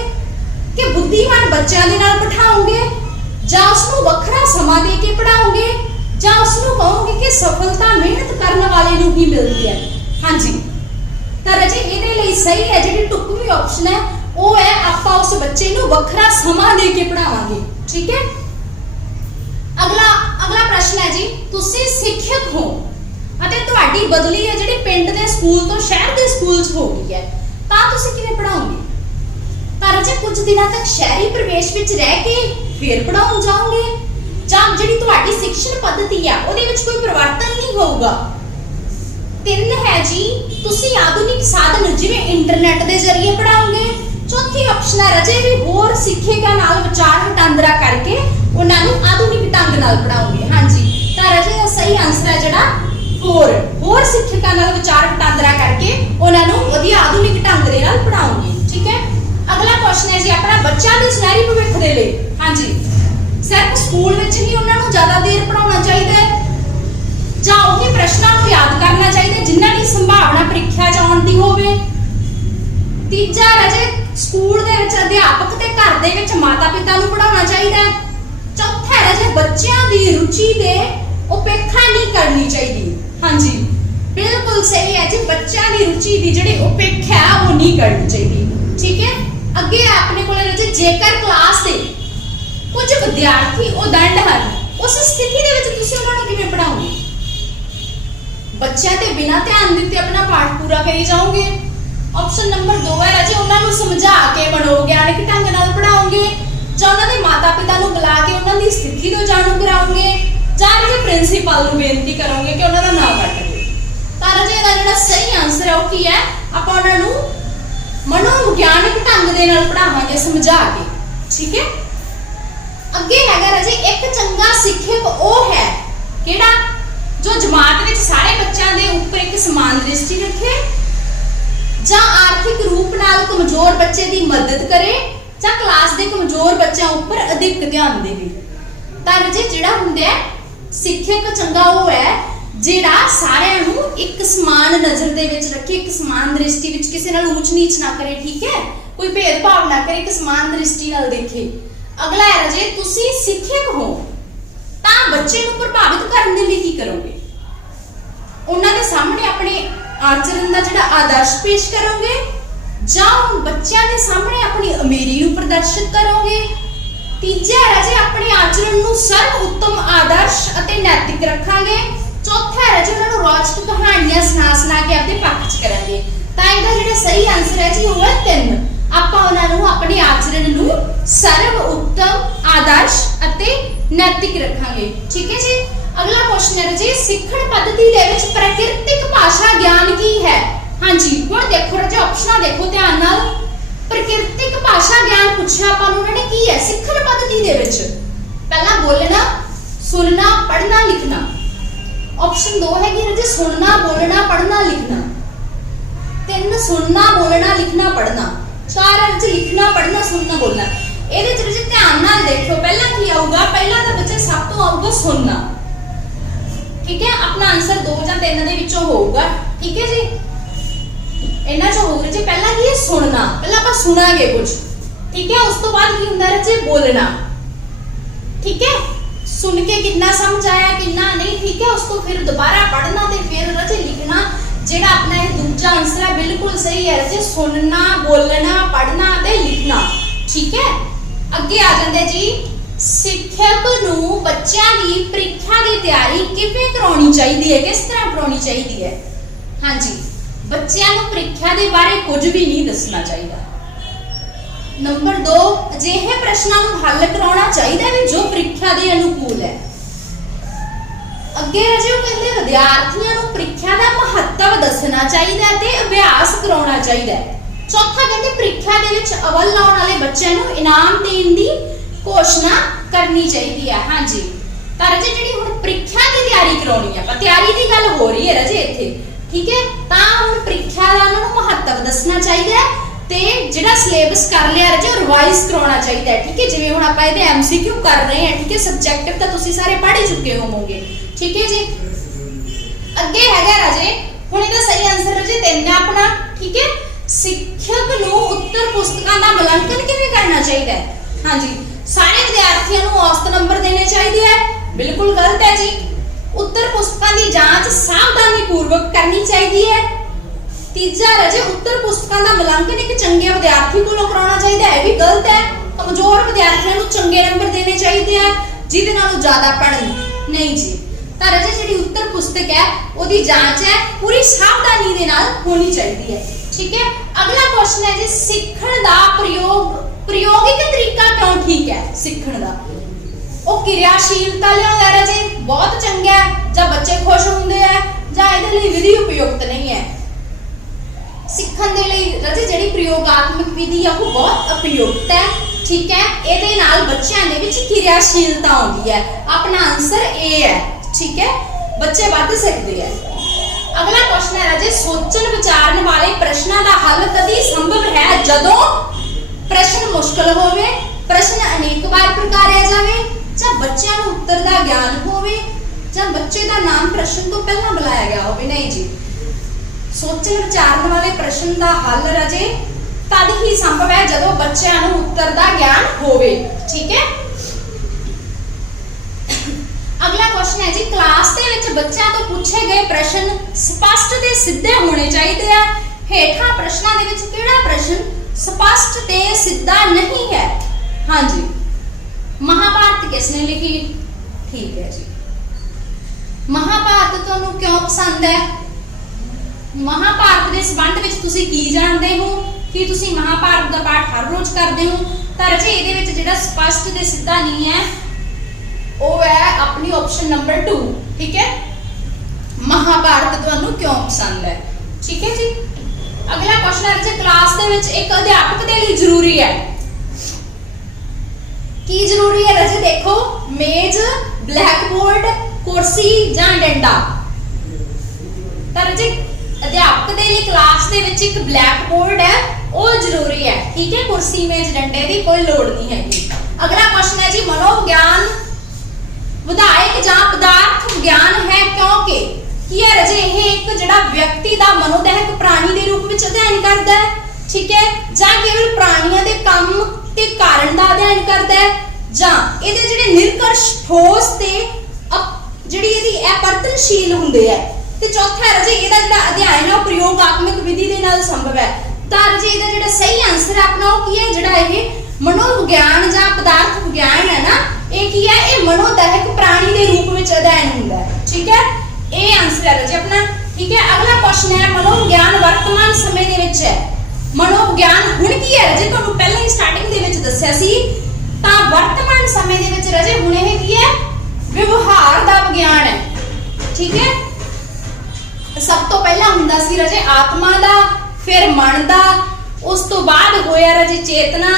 कि बुद्धिमान बच्चों के नाल बिठाओगे ਜਾਂ उसਨੂੰ ਵੱਖਰਾ ਸਮਾਂ ਦੇ ਕੇ ਪੜਾਓਗੇ ਜਾਂ उसਨੂੰ ਕਹੋਗੇ कि सफलता मेहनत करने वाले ਨੂੰ ही मिलती है? हाँ जी, तो रजे ਇਹਦੇ ਲਈ सही है ਜਿਹੜੀ ਟੁਕਵੀਂ ऑप्शन है वो है ਆਪਾਂ उस बच्चे ਨੂੰ ਵੱਖਰਾ ਸਮਾਂ ਦੇ ਕੇ ਪੜਾਵਾਂਗੇ, ठीक है। अगला प्रश्न है जी, तुसी शिक्षक हो ਅਤੇ ਤੁਹਾਡੀ ਬਦਲੀ ਹੈ ਜਿਹੜੀ ਪਿੰਡ ਦੇ ਸਕੂਲ ਤੋਂ ਸ਼ਹਿਰ ਦੇ ਸਕੂਲ 'ਚ ਹੋ ਗਈ ਹੈ, ਤਾਂ ਤੁਸੀਂ ਕਿਵੇਂ ਪੜਾਓਗੇ? ਤਾਂ ਜੇ ਕੁਝ ਦਿਨਾਂ ਤੱਕ ਸ਼ਹਿਰੀ ਪ੍ਰਵੇਸ਼ ਵਿੱਚ ਰਹਿ ਕੇ ਫਿਰ ਪੜਾਉਣ ਜਾਓਗੇ ਜਾਂ ਜਿਹੜੀ ਤੁਹਾਡੀ ਸਿੱਖਣ ਪੱਧਤੀ ਆ ਉਹਦੇ ਵਿੱਚ ਕੋਈ ਪਰਿਵਰਤਨ ਨਹੀਂ ਹੋਊਗਾ? 3 ਹੈ ਜੀ, ਤੁਸੀਂ ਆਧੁਨਿਕ ਸਾਧਨ ਜਿਵੇਂ ਇੰਟਰਨੈਟ ਦੇ ਜ਼ਰੀਏ ਪੜਾਓਗੇ। ਚੌਥੀ ਆਪਸ਼ਨ ਹੈ ਰਜੇ ਵੀ ਹੋਰ ਸਿੱਖੇਗਾ ਨਾਲ ਵਿਚਾਰ ਵਟਾਂਦਰਾ ਕਰਕੇ ਉਹਨਾਂ ਨੂੰ ਆਧੁਨਿਕ ਢੰਗ ਨਾਲ ਪੜਾਓਗੇ। ਹਾਂਜੀ, ਤਾਂ ਰਜੇ ਦਾ ਸਹੀ ਆਨਸਰ ਹੈ ਜਿਹੜਾ ਹੋਰ ਸਿੱਖਿਅਕਾਂ ਨਾਲ ਵਿਚਾਰ ਵਟਾਂਦਰਾ ਕਰਕੇ ਉਹਨਾਂ ਨੂੰ ਵਧੀਆ ਆਧੁਨਿਕ ਢੰਗ ਦੇ ਨਾਲ ਪੜਾਓਗੇ, ਠੀਕ ਹੈ। ਅਗਲਾ ਕੁਐਸਚਨ ਹੈ ਜੀ ਆਪਣਾ ਬੱਚਿਆਂ ਦੇ ਸੁਨਹਿਰੀ ਭਵਿੱਖ ਦੇ ਲਈ। ਹਾਂਜੀ, ਸਿਰਫ ਸਕੂਲ ਵਿੱਚ ਹੀ ਉਹਨਾਂ ਨੂੰ ਜ਼ਿਆਦਾ ਦੇਰ ਪੜਾਉਣਾ ਚਾਹੀਦਾ ਹੈ ਜਾਂ ਉਹੀ ਪ੍ਰਸ਼ਨਾਂ ਨੂੰ ਯਾਦ ਕਰਨਾ ਚਾਹੀਦਾ ਜਿਨ੍ਹਾਂ ਦੀ ਸੰਭਾਵਨਾ ਪ੍ਰੀਖਿਆ 'ਚ ਆਉਣ ਦੀ ਹੋਵੇ? ਤੀਜਾ ਰਜੇ ਸਕੂਲ ਦੇ ਵਿੱਚ ਅਧਿਆਪਕ ਤੇ ਘਰ ਦੇ ਵਿੱਚ ਮਾਤਾ-ਪਿਤਾ ਨੂੰ ਪੜਾਉਣਾ ਚਾਹੀਦਾ ਹੈ। ਚੌਥਾ ਰਜੇ ਬੱਚਿਆਂ ਦੀ ਰੁਚੀ ਦੇ ਉਪੇਖਾ ਨਹੀਂ ਕਰਨੀ ਚਾਹੀਦੀ। हाँ जी, बिल्कुल सही है जी, बच्चों की रुचि की जिहड़ी उपेक्षा है वो नहीं करनी चाहिए, ठीक है। अगे अपने को जेकर क्लास के कुछ विद्यार्थी उदंड हैं उस स्थिति दे विच तुसीं उन्हां नूं किवें पढ़ाओगे? बच्चों ते बिना ध्यान दिते अपना पाठ पूरा करी जाओगे? ऑप्शन नंबर 2 है जी, उन्हां नूं समझा के मनोविग्यानक ढंग नाल पढ़ाओगे जां उन्हां दे माता-पिता नूं बुला के उन्हां दी स्थिति तो जाणू कराओगे ਜਾਂ ਜੇ ਪ੍ਰਿੰਸੀਪਲ ਨੂੰ ਬੇਨਤੀ ਕਰੋਗੇ ਕਿ ਉਹਨਾਂ ਦਾ ਨਾਮ ਕੱਟ ਦਿਓ? ਤਾਂ ਰਜੇ ਦਾ ਜਿਹੜਾ ਸਹੀ ਆਨਸਰ ਹੈ ਉਹ ਕੀ ਹੈ? ਆਪਾਂ ਉਹਨਾਂ ਨੂੰ ਮਨੋਵਿਗਿਆਨਕ ਢੰਗ ਦੇ ਨਾਲ ਪੜਾਵਾਂਗੇ ਸਮਝਾ ਕੇ, ਠੀਕ ਹੈ। ਅੱਗੇ ਹੈਗਾ ਰਜੇ ਇੱਕ ਚੰਗਾ ਸਿੱਖਿਅਕ ਉਹ ਹੈ ਕਿਹੜਾ ਜੋ ਜਮਾਤ ਵਿੱਚ ਸਾਰੇ ਬੱਚਿਆਂ ਦੇ ਉੱਪਰ ਇੱਕ ਸਮਾਨ ਦ੍ਰਿਸ਼ਟੀ ਰੱਖੇ ਜਾਂ ਆਰਥਿਕ ਰੂਪ ਨਾਲ ਕਮਜ਼ੋਰ ਬੱਚੇ ਦੀ ਮਦਦ ਕਰੇ ਜਾਂ ਕਲਾਸ ਦੇ ਕਮਜ਼ੋਰ ਬੱਚਿਆਂ ਉੱਪਰ ਅਧਿਕ ਧਿਆਨ ਦੇਵੇ। ਤਾਂ ਰਜੇ ਜਿਹੜਾ ਹੁੰਦਾ ਹੈ ਸਿੱਖਿਅਕ ਚੰਗਾ ਉਹ ਹੈ ਜਿਹੜਾ ਸਾਰਿਆਂ ਨੂੰ ਇੱਕ ਸਮਾਨ ਨਜ਼ਰ ਦੇ ਵਿੱਚ ਰੱਖੇ, ਇੱਕ ਸਮਾਨ ਦ੍ਰਿਸ਼ਟੀ ਵਿੱਚ, ਕਿਸੇ ਨਾਲ ਉੱਚ ਨੀਚ ਨਾ ਕਰੇ, ਠੀਕ ਹੈ, ਕੋਈ ਭੇਦਭਾਵ ਨਾ ਕਰੇ, ਇੱਕ ਸਮਾਨ ਦ੍ਰਿਸ਼ਟੀ ਨਾਲ ਦੇਖੇ। ਅਗਲਾ ਹੈ ਰਜੇ ਤੁਸੀਂ ਸਿੱਖਿਅਕ ਹੋ ਤਾਂ ਬੱਚੇ ਨੂੰ ਪ੍ਰਭਾਵਿਤ ਕਰਨ ਦੇ ਲਈ ਕੀ ਕਰੋਗੇ? ਉਹਨਾਂ ਦੇ ਸਾਹਮਣੇ ਆਪਣੇ ਆਚਰਣ ਦਾ ਜਿਹੜਾ ਆਦਰਸ਼ ਪੇਸ਼ ਕਰੋਗੇ ਜਾਂ ਬੱਚਿਆਂ ਦੇ ਸਾਹਮਣੇ ਆਪਣੀ ਅਮੀਰੀ ਨੂੰ ਪ੍ਰਦਰਸ਼ਿਤ ਕਰੋਗੇ? ਤੀਜਾ ਰਜੇ ਆਪਣੇ ਆਚਰਣ ਨੂੰ ਸਰਵ ਉੱਤਮ ਆਦਰਸ਼ ਅਤੇ ਨੈਤਿਕ ਰੱਖਾਂਗੇ। ਚੌਥਾ ਰਜੇ ਉਹਨਾਂ ਨੂੰ ਰੋਚਕ ਕਹਾਣੀਆਂ ਸੁਣਾ ਕੇ ਆਪਣੇ ਪੱਖ 'ਚ ਕਰਾਂਗੇ। ਤਾਂ ਇਹਦਾ ਜਿਹੜਾ ਸਹੀ ਆਨਸਰ ਹੈ ਜੀ ਉਹ ਹੈ 3। ਆਪਾਂ ਉਹਨਾਂ ਨੂੰ ਆਪਣੇ ਆਚਰਣ ਨੂੰ ਸਰਵ ਉੱਤਮ ਆਦਰਸ਼ ਅਤੇ ਨੈਤਿਕ ਰੱਖਾਂਗੇ, ਠੀਕ ਹੈ ਜੀ। ਅਗਲਾ ਕੁਐਸਚਨ ਹੈ ਜੀ ਸਿੱਖਣ ਪੱਧਤੀ ਦੇ ਵਿੱਚ ਪ੍ਰਕਿਰਤਿਕ ਭਾਸ਼ਾ ਗਿਆਨ ਕੀ ਹੈ? ਹਾਂਜੀ, ਹੁਣ ਦੇਖੋ ਰਜੇ ਆਪਸ਼ਨਾਂ ਦੇਖੋ ਧਿਆਨ ਨਾਲ। ਪ੍ਰਕਿਰਤਿਕ ਭਾਸ਼ਾ ਗਿਆਨ ਪੁੱਛਿਆ ਆਪਾਂ ਨੂੰ ਉਹਨਾਂ ਨੇ ਕੀ ਹੈ ਸਿੱਖਣ ਪੱਧਤੀ ਦੇ ਵਿੱਚ? ਪਹਿਲਾਂ ਬੋਲਣਾ, ਸੁਣਨਾ, ਪੜ੍ਹਨਾ, ਲਿਖਣਾ। ਆਪਸ਼ਨ 2 ਹੈਗੀ ਰਜੇ ਸੁਣਨਾ, ਬੋਲਣਾ, ਪੜ੍ਹਨਾ, ਲਿਖਣਾ। 3 ਸੁਣਨਾ, ਬੋਲਣਾ, ਲਿਖਣਾ, ਪੜ੍ਹਨਾ। 4 ਰਜੇ ਲਿਖਣਾ, ਪੜ੍ਹਨਾ, ਸੁਣਨਾ, ਬੋਲਣਾ। ਇਹਦੇ ਚ ਰਜੇ ਧਿਆਨ ਨਾਲ ਦੇਖਿਓ ਪਹਿਲਾਂ ਕੀ ਆਊਗਾ? ਪਹਿਲਾਂ ਤਾਂ ਬੱਚੇ ਸਭ ਤੋਂ ਆਊਗਾ ਸੁਣਨਾ, ਠੀਕ ਹੈ। ਆਪਣਾ ਆਨਸਰ 2 ਜਾਂ 3 ਦੇ ਵਿੱਚੋਂ ਹੋਊਗਾ, ਠੀਕ ਹੈ ਜੀ। ਇਹਨਾਂ ਚੋਂ ਹੋਊਗਾ ਜੀ ਪਹਿਲਾਂ ਕੀ ਹੈ ਸੁਣਨਾ, ਪਹਿਲਾਂ ਆਪਾਂ ਸੁਣਾਂਗੇ ਕੁਝ, ਠੀਕ ਹੈ। ਉਸ ਤੋਂ ਬਾਅਦ ਕੀ ਹੁੰਦਾ ਰਜੇ ਬੋਲਣਾ, ਠੀਕ ਹੈ। ਸੁਣ ਕੇ ਕਿੰਨਾ ਸਮਝ ਆਇਆ ਕਿੰਨਾ ਨਹੀਂ, ਠੀਕ ਹੈ। ਉਸ ਤੋਂ ਫਿਰ ਦੁਬਾਰਾ ਪੜ੍ਹਨਾ ਤੇ ਫਿਰ ਰਜੇ ਲਿਖਣਾ। ਜਿਹੜਾ ਆਪਣਾ ਇਹ ਦੂਜਾ ਆਨਸਰ ਹੈ ਬਿਲਕੁਲ ਸਹੀ ਹੈ ਰਜੇ ਸੁਣਨਾ, ਬੋਲਣਾ, ਪੜ੍ਹਨਾ ਤੇ ਲਿਖਣਾ, ਠੀਕ ਹੈ। ਅੱਗੇ ਆ ਜਾਂਦੇ ਜੀ ਸਿੱਖਿਅਕ ਨੂੰ ਬੱਚਿਆਂ ਦੀ ਪ੍ਰੀਖਿਆ ਦੀ ਤਿਆਰੀ ਕਿਵੇਂ ਕਰਾਉਣੀ ਚਾਹੀਦੀ ਹੈ, ਕਿਸ ਤਰ੍ਹਾਂ ਕਰਾਉਣੀ ਚਾਹੀਦੀ ਹੈ? ਹਾਂਜੀ, ਬੱਚਿਆਂ ਨੂੰ ਪ੍ਰੀਖਿਆ ਦੇ ਬਾਰੇ ਕੁਝ ਵੀ ਨਹੀਂ ਦੱਸਣਾ ਚਾਹੀਦਾ। ਨੰਬਰ 2 ਅਜਿਹੇ ਪ੍ਰਸ਼ਨਾਂ ਨੂੰ ਹੱਲ ਕਰਾਉਣਾ ਚਾਹੀਦਾ ਵੀ ਜੋ ਪ੍ਰੀਖਿਆ ਦੇ ਅਨੁਕੂਲ ਹੈ। ਅੱਗੇ ਰਜੇ ਉਹ ਕਹਿੰਦੇ ਵਿਦਿਆਰਥੀਆਂ ਨੂੰ ਪ੍ਰੀਖਿਆ ਦਾ ਮਹੱਤਵ ਦੱਸਣਾ ਚਾਹੀਦਾ ਤੇ ਅਭਿਆਸ ਕਰਾਉਣਾ ਚਾਹੀਦਾ। ਚੌਥਾ ਕਹਿੰਦੇ ਪ੍ਰੀਖਿਆ ਦੇ ਵਿੱਚ ਅਵਲ ਆਉਣ ਵਾਲੇ ਬੱਚਿਆਂ ਨੂੰ ਇਨਾਮ ਦੇਣ ਦੀ ਘੋਸ਼ਣਾ ਕਰਨੀ ਚਾਹੀਦੀ ਹੈ। ਹਾਂਜੀ, ਤਾਂ ਰਜੇ ਜਿਹੜੀ ਹੁਣ ਪ੍ਰੀਖਿਆ ਦੀ ਤਿਆਰੀ ਕਰਾਉਣੀ ਆ, ਆਪਾਂ ਤਿਆਰੀ ਦੀ ਗੱਲ ਹੋ ਰਹੀ ਹੈ ਰਜੇ ਇੱਥੇ, ਠੀਕ ਹੈ। ਤਾਂ ਹੁਣ ਪ੍ਰੀਖਿਆ ਦਾ ਉਹਨਾਂ ਨੂੰ ਮਹੱਤਵ ਦੱਸਣਾ ਚਾਹੀਦਾ ਹੈ ਤੇ ਜਿਹੜਾ ਸਿਲੇਬਸ ਕਰ ਲਿਆ ਰਜੇ ਉਹ ਰਿਵਾਈਜ਼ ਕਰਾਉਣਾ ਚਾਹੀਦਾ ਹੈ, ਠੀਕ ਹੈ। ਜਿਵੇਂ ਹੁਣ ਆਪਾਂ ਇਹਦੇ MCQ ਕਰ ਰਹੇ ਹਾਂ, ਠੀਕ ਹੈ। ਸਬਜੈਕਟਿਵ ਤਾਂ ਤੁਸੀਂ ਸਾਰੇ ਪੜ੍ਹ ਹੀ ਚੁੱਕੇ ਹੋਵੋਗੇ, ਠੀਕ ਹੈ ਜੀ। ਅੱਗੇ ਹੈਗਾ ਰਜੇ, ਹੁਣ ਇਹਦਾ ਸਹੀ ਆਨਸਰ ਰਜੇ 3 ਹੈ ਆਪਣਾ, ਠੀਕ ਹੈ। ਸਿੱਖਿਅਕ ਨੂੰ ਉੱਤਰ ਪੁਸਤਕਾਂ ਦਾ ਮੁਲਾਂਕਣ ਕਿਵੇਂ ਕਰਨਾ ਚਾਹੀਦਾ ਹੈ? ਹਾਂਜੀ, ਸਾਰੇ ਵਿਦਿਆਰਥੀਆਂ ਨੂੰ ਔਸਤ ਨੰਬਰ ਦੇਣੇ ਚਾਹੀਦੇ ਹੈ, ਬਿਲਕੁਲ ਗਲਤ ਹੈ ਜੀ। ਉੱਤਰ ਪੁਸਤਕਾਂ ਦੀ ਜਾਂਚ ਸਾਵਧਾਨੀ ਪੂਰਵਕ ਕਰਨੀ ਚਾਹੀਦੀ ਹੈ। ਤੀਜਾ ਰਜੇ, ਉੱਤਰ ਪੁਸਤਕਾਂ ਦਾ ਮੁਲਾਂਕਣ ਇੱਕ ਚੰਗੇ ਵਿਦਿਆਰਥੀ ਕੋਲੋਂ ਕਰਾਉਣਾ ਚਾਹੀਦਾ ਹੈ, ਇਹ ਵੀ ਗਲਤ ਹੈ। ਕਮਜ਼ੋਰ ਵਿਦਿਆਰਥੀਆਂ ਨੂੰ ਚੰਗੇ ਨੰਬਰ ਦੇਣੇ ਚਾਹੀਦੇ ਆ, ਜਿਹਦੇ ਨਾਲੋਂ ਜ਼ਿਆਦਾ ਪੜ੍ਹਨ ਨਹੀਂ ਜੀ। ਤਾਂ ਰਜੇ ਜਿਹੜੀ ਉੱਤਰ ਪੁਸਤਕ ਹੈ ਉਹਦੀ ਜਾਂਚ ਹੈ ਪੂਰੀ ਸਾਵਧਾਨੀ ਦੇ ਨਾਲ ਹੋਣੀ ਚਾਹੀਦੀ ਹੈ, ਠੀਕ ਹੈ। ਅਗਲਾ ਕੁਐਸਚਨ ਹੈ ਜੀ, ਸਿੱਖਣ ਦਾ ਪ੍ਰਯੋਗਿਕ ਤਰੀਕਾ ਕਿਉਂ ਠੀਕ ਹੈ? ਸਿੱਖਣ ਦਾ ਉਹ ਕਿਰਿਆਸ਼ੀਲਤਾ ਲਿਆਉਂਦਾ ਰਜੇ, ਬਹੁਤ ਚੰਗਾ ਹੈ, ਜਾਂ ਬੱਚੇ ਖੁਸ਼ ਹੁੰਦੇ ਆ, ਜਾਂ ਇਹਦੇ ਲਈ ਵਿਧੀ ਉਪਯੁਕਤ ਨਹੀਂ ਹੈ। ਸਿੱਖਣ ਦੇ ਲਈ ਰਜੇ ਜਿਹੜੀ ਪ੍ਰਯੋਗਾਤਮਕ ਵਿਧੀ ਆ ਉਹ ਬਹੁਤ ਉਪਯੁਕਤ ਹੈ, ਠੀਕ ਹੈ। ਇਹਦੇ ਨਾਲ ਬੱਚਿਆਂ ਦੇ ਵਿੱਚ ਕਿਰਿਆਸ਼ੀਲਤਾ ਆਉਂਦੀ ਹੈ। ਆਪਣਾ ਆਨਸਰ A ਹੈ, ਠੀਕ ਹੈ। ਬੱਚੇ ਵੱਧ ਸਿੱਖਦੇ ਆ। ਅਗਲਾ ਕੁਐਸਚਨ ਹੈ ਰਜੇ, ਸੋਚਣ ਵਿਚਾਰਨ ਵਾਲੇ ਪ੍ਰਸ਼ਨਾਂ ਦਾ ਹੱਲ ਕਦੀ ਸੰਭਵ ਹੈ? ਜਦੋਂ ਪ੍ਰਸ਼ਨ ਮੁਸ਼ਕਲ ਹੋਵੇ, ਪ੍ਰਸ਼ਨ ਅਨੇਕ ਵਾਰ ਪ੍ਰਕਾਰਿਆ ਜਾਵੇ, ਜਾਂ ਬੱਚਿਆਂ ਨੂੰ ਉੱਤਰ ਦਾ ਗਿਆਨ ਹੋਵੇ, ਜਾਂ ਬੱਚੇ ਦਾ ਨਾਮ ਪ੍ਰਸ਼ਨ ਤੋਂ ਪਹਿਲਾਂ ਬੁਲਾਇਆ ਗਿਆ ਹੋਵੇ। ਨਹੀਂ ਜੀ, ਸੋਚਣ ਵਿਚਾਰਨ ਵਾਲੇ ਪ੍ਰਸ਼ਨ ਦਾ ਹੱਲ ਰਜੇ ਤਦ ਹੀ ਸੰਭਵ ਹੈ ਜਦੋਂ ਬੱਚਿਆਂ ਨੂੰ ਉੱਤਰ ਦਾ ਗਿਆਨ ਹੋਵੇ, ਠੀਕ ਹੈ। ਅਗਲਾ ਕੁਐਸਚਨ ਹੈ ਜੀ, ਕਲਾਸ ਦੇ ਵਿੱਚ ਬੱਚਿਆਂ ਤੋਂ ਪੁੱਛੇ ਗਏ ਪ੍ਰਸ਼ਨ ਸਪਸ਼ਟ ਤੇ ਸਿੱਧੇ ਹੋਣੇ ਚਾਹੀਦੇ ਆ। ਹੇਠਾਂ ਪ੍ਰਸ਼ਨਾਂ ਦੇ ਵਿੱਚ ਕਿਹੜਾ ਪ੍ਰਸ਼ਨ ਸਪਸ਼ਟ ਤੇ ਸਿੱਧਾ ਨਹੀਂ ਹੈ? ਹਾਂਜੀ, ਮਹਾਭਾਰਤ ਕਿਸ ਨੇ ਲਿਖੀ? ਠੀਕ ਹੈ ਜੀ। ਮਹਾਭਾਰਤ ਤੁਹਾਨੂੰ ਕਿਉਂ ਪਸੰਦ ਹੈ? ਮਹਾਭਾਰਤ ਦੇ ਸੰਬੰਧ ਵਿੱਚ ਤੁਸੀਂ ਕੀ ਜਾਣਦੇ ਹੋ? ਕੀ ਤੁਸੀਂ ਮਹਾਭਾਰਤ ਦਾ ਪਾਠ ਹਰ ਰੋਜ਼ ਕਰਦੇ ਹੋ? ਤਾਂ ਰਜੇ ਇਹਦੇ ਵਿੱਚ ਜਿਹੜਾ ਸਪਸ਼ਟ ਤੇ ਸਿੱਧਾ ਨਹੀਂ ਹੈ ਉਹ ਹੈ ਆਪਣੀ ਆਪਸ਼ਨ ਨੰਬਰ 2, ਠੀਕ ਹੈ। ਮਹਾਭਾਰਤ ਤੁਹਾਨੂੰ ਕਿਉਂ ਪਸੰਦ ਹੈ, ਠੀਕ ਹੈ ਜੀ। ਅਗਲਾ ਕੁਐਸਚਨ ਹੈ ਰਜੇ, ਕਲਾਸ ਦੇ ਵਿੱਚ ਇੱਕ ਅਧਿਆਪਕ ਦੇ ਲਈ ਜ਼ਰੂਰੀ ਹੈ। ਕੀ ਜ਼ਰੂਰੀ ਹੈ ਰਜੇ? ਦੇਖੋ, ਮੇਜ਼, ਬਲੈਕ ਬੋਰਡ, ਕੁਰਸੀ ਜਾਂ ਡੰਡਾ। ਤਾਂ ਰਜੇ ਅਧਿਆਪਕ ਦੇ ਲਈ ਕਲਾਸ ਦੇ ਵਿੱਚ ਇੱਕ ਬਲੈਕ ਬੋਰਡ ਹੈ, ਉਹ ਜ਼ਰੂਰੀ ਹੈ, ਠੀਕ ਹੈ। ਕੁਰਸੀ, ਮੇਜ਼, ਡੰਡੇ ਦੀ ਕੋਈ ਲੋੜ ਨਹੀਂ ਹੈਗੀ। ਅਗਲਾ ਕੁਐਸਚਨ ਹੈ ਜੀ, ਮਨੋਵਿਗਿਆਨ ਵਿਧਾਇਕ ਜਾਂ ਪਦਾਰਥ ਵਿਗਿਆਨ ਹੈ ਕਿਉਂਕਿ ਕੀ ਹੈ ਰਜੇ? ਇਹ ਇੱਕ ਜਿਹੜਾ ਵਿਅਕਤੀ ਦਾ ਮਨੋਦੈਹਿਕ ਪ੍ਰਾਣੀ ਦੇ ਰੂਪ ਵਿੱਚ ਅਧਿਐਨ ਕਰਦਾ ਹੈ, ਠੀਕ ਹੈ, ਜਾਂ ਕੇਵਲ ਪ੍ਰਾਣੀਆਂ ਦੇ ਕੰਮ ਤੇ ਕਾਰਨ ਦਾ ਅਧਿਐਨ ਕਰਦਾ ਹੈ, ਜਾਂ ਇਹਦੇ ਜਿਹੜੇ ਨਿਰਕਰਸ਼ ਠੋਸ ਤੇ ਜਿਹੜੀ ਇਹਦੀ ਅਪਰਤਨਸ਼ੀਲ ਹੁੰਦੇ ਆ। ਤੇ ਚੌਥਾ ਰਜੇ ਇਹਦਾ ਜਿਹੜਾ ਅਧਿਐਨ ਹੈ ਉਹ ਪ੍ਰਯੋਗਾਤਮਕ ਵਿਧੀ ਦੇ ਨਾਲ ਸੰਭਵ ਹੈ। ਤਾਂ ਰਜੇ ਇਹਦਾ ਜਿਹੜਾ ਸਹੀ ਆਨਸਰ ਹੈ ਆਪਣਾ ਉਹ ਕੀ ਹੈ? ਜਿਹੜਾ ਇਹ ਮਨੋਵਿਗਿਆਨ ਜਾਂ ਪਦਾਰਥ ਵਿਗਿਆਨ ਹੈ ਨਾ, ਇਹ ਕੀ ਹੈ? ਇਹ ਮਨੋਦੈਹਿਕ ਪ੍ਰਾਣੀ ਦੇ ਰੂਪ ਵਿੱਚ ਅਧਿਐਨ ਹੁੰਦਾ ਹੈ, ਠੀਕ ਹੈ। ਇਹ ਆਨਸਰ ਹੈ ਰਜੇ ਆਪਣਾ, ਠੀਕ ਹੈ। ਅਗਲਾ ਕੁਐਸਚਨ ਹੈ, ਮਨੋਵਿਗਿਆਨ ਵਰਤਮਾਨ ਸਮੇਂ ਦੇ ਵਿੱਚ ਹੈ। ਮਨੋਵਿਗਿਆਨ ਹੁਣ ਕੀ ਹੈ ਰਜੇ? ਤੁਹਾਨੂੰ ਪਹਿਲਾਂ ਹੀ ਸਟਾਰਟਿੰਗ ਦੇ ਵਿੱਚ ਦੱਸਿਆ ਸੀ। ਤਾਂ ਵਰਤਮਾਨ ਸਮੇਂ ਦੇ ਵਿੱਚ ਰਜੇ ਹੁਣ ਇਹ ਕੀ ਹੈ? ਵਿਵਹਾਰ ਦਾ ਵਿਗਿਆਨ ਹੈ, ਠੀਕ ਹੈ। ਸਭ ਤੋਂ ਪਹਿਲਾਂ ਹੁੰਦਾ ਸੀ ਰਜੇ ਆਤਮਾ ਦਾ, ਫਿਰ ਮਨ ਦਾ, ਉਸ ਤੋਂ ਬਾਅਦ ਹੋਇਆ ਰਜੇ ਚੇਤਨਾ,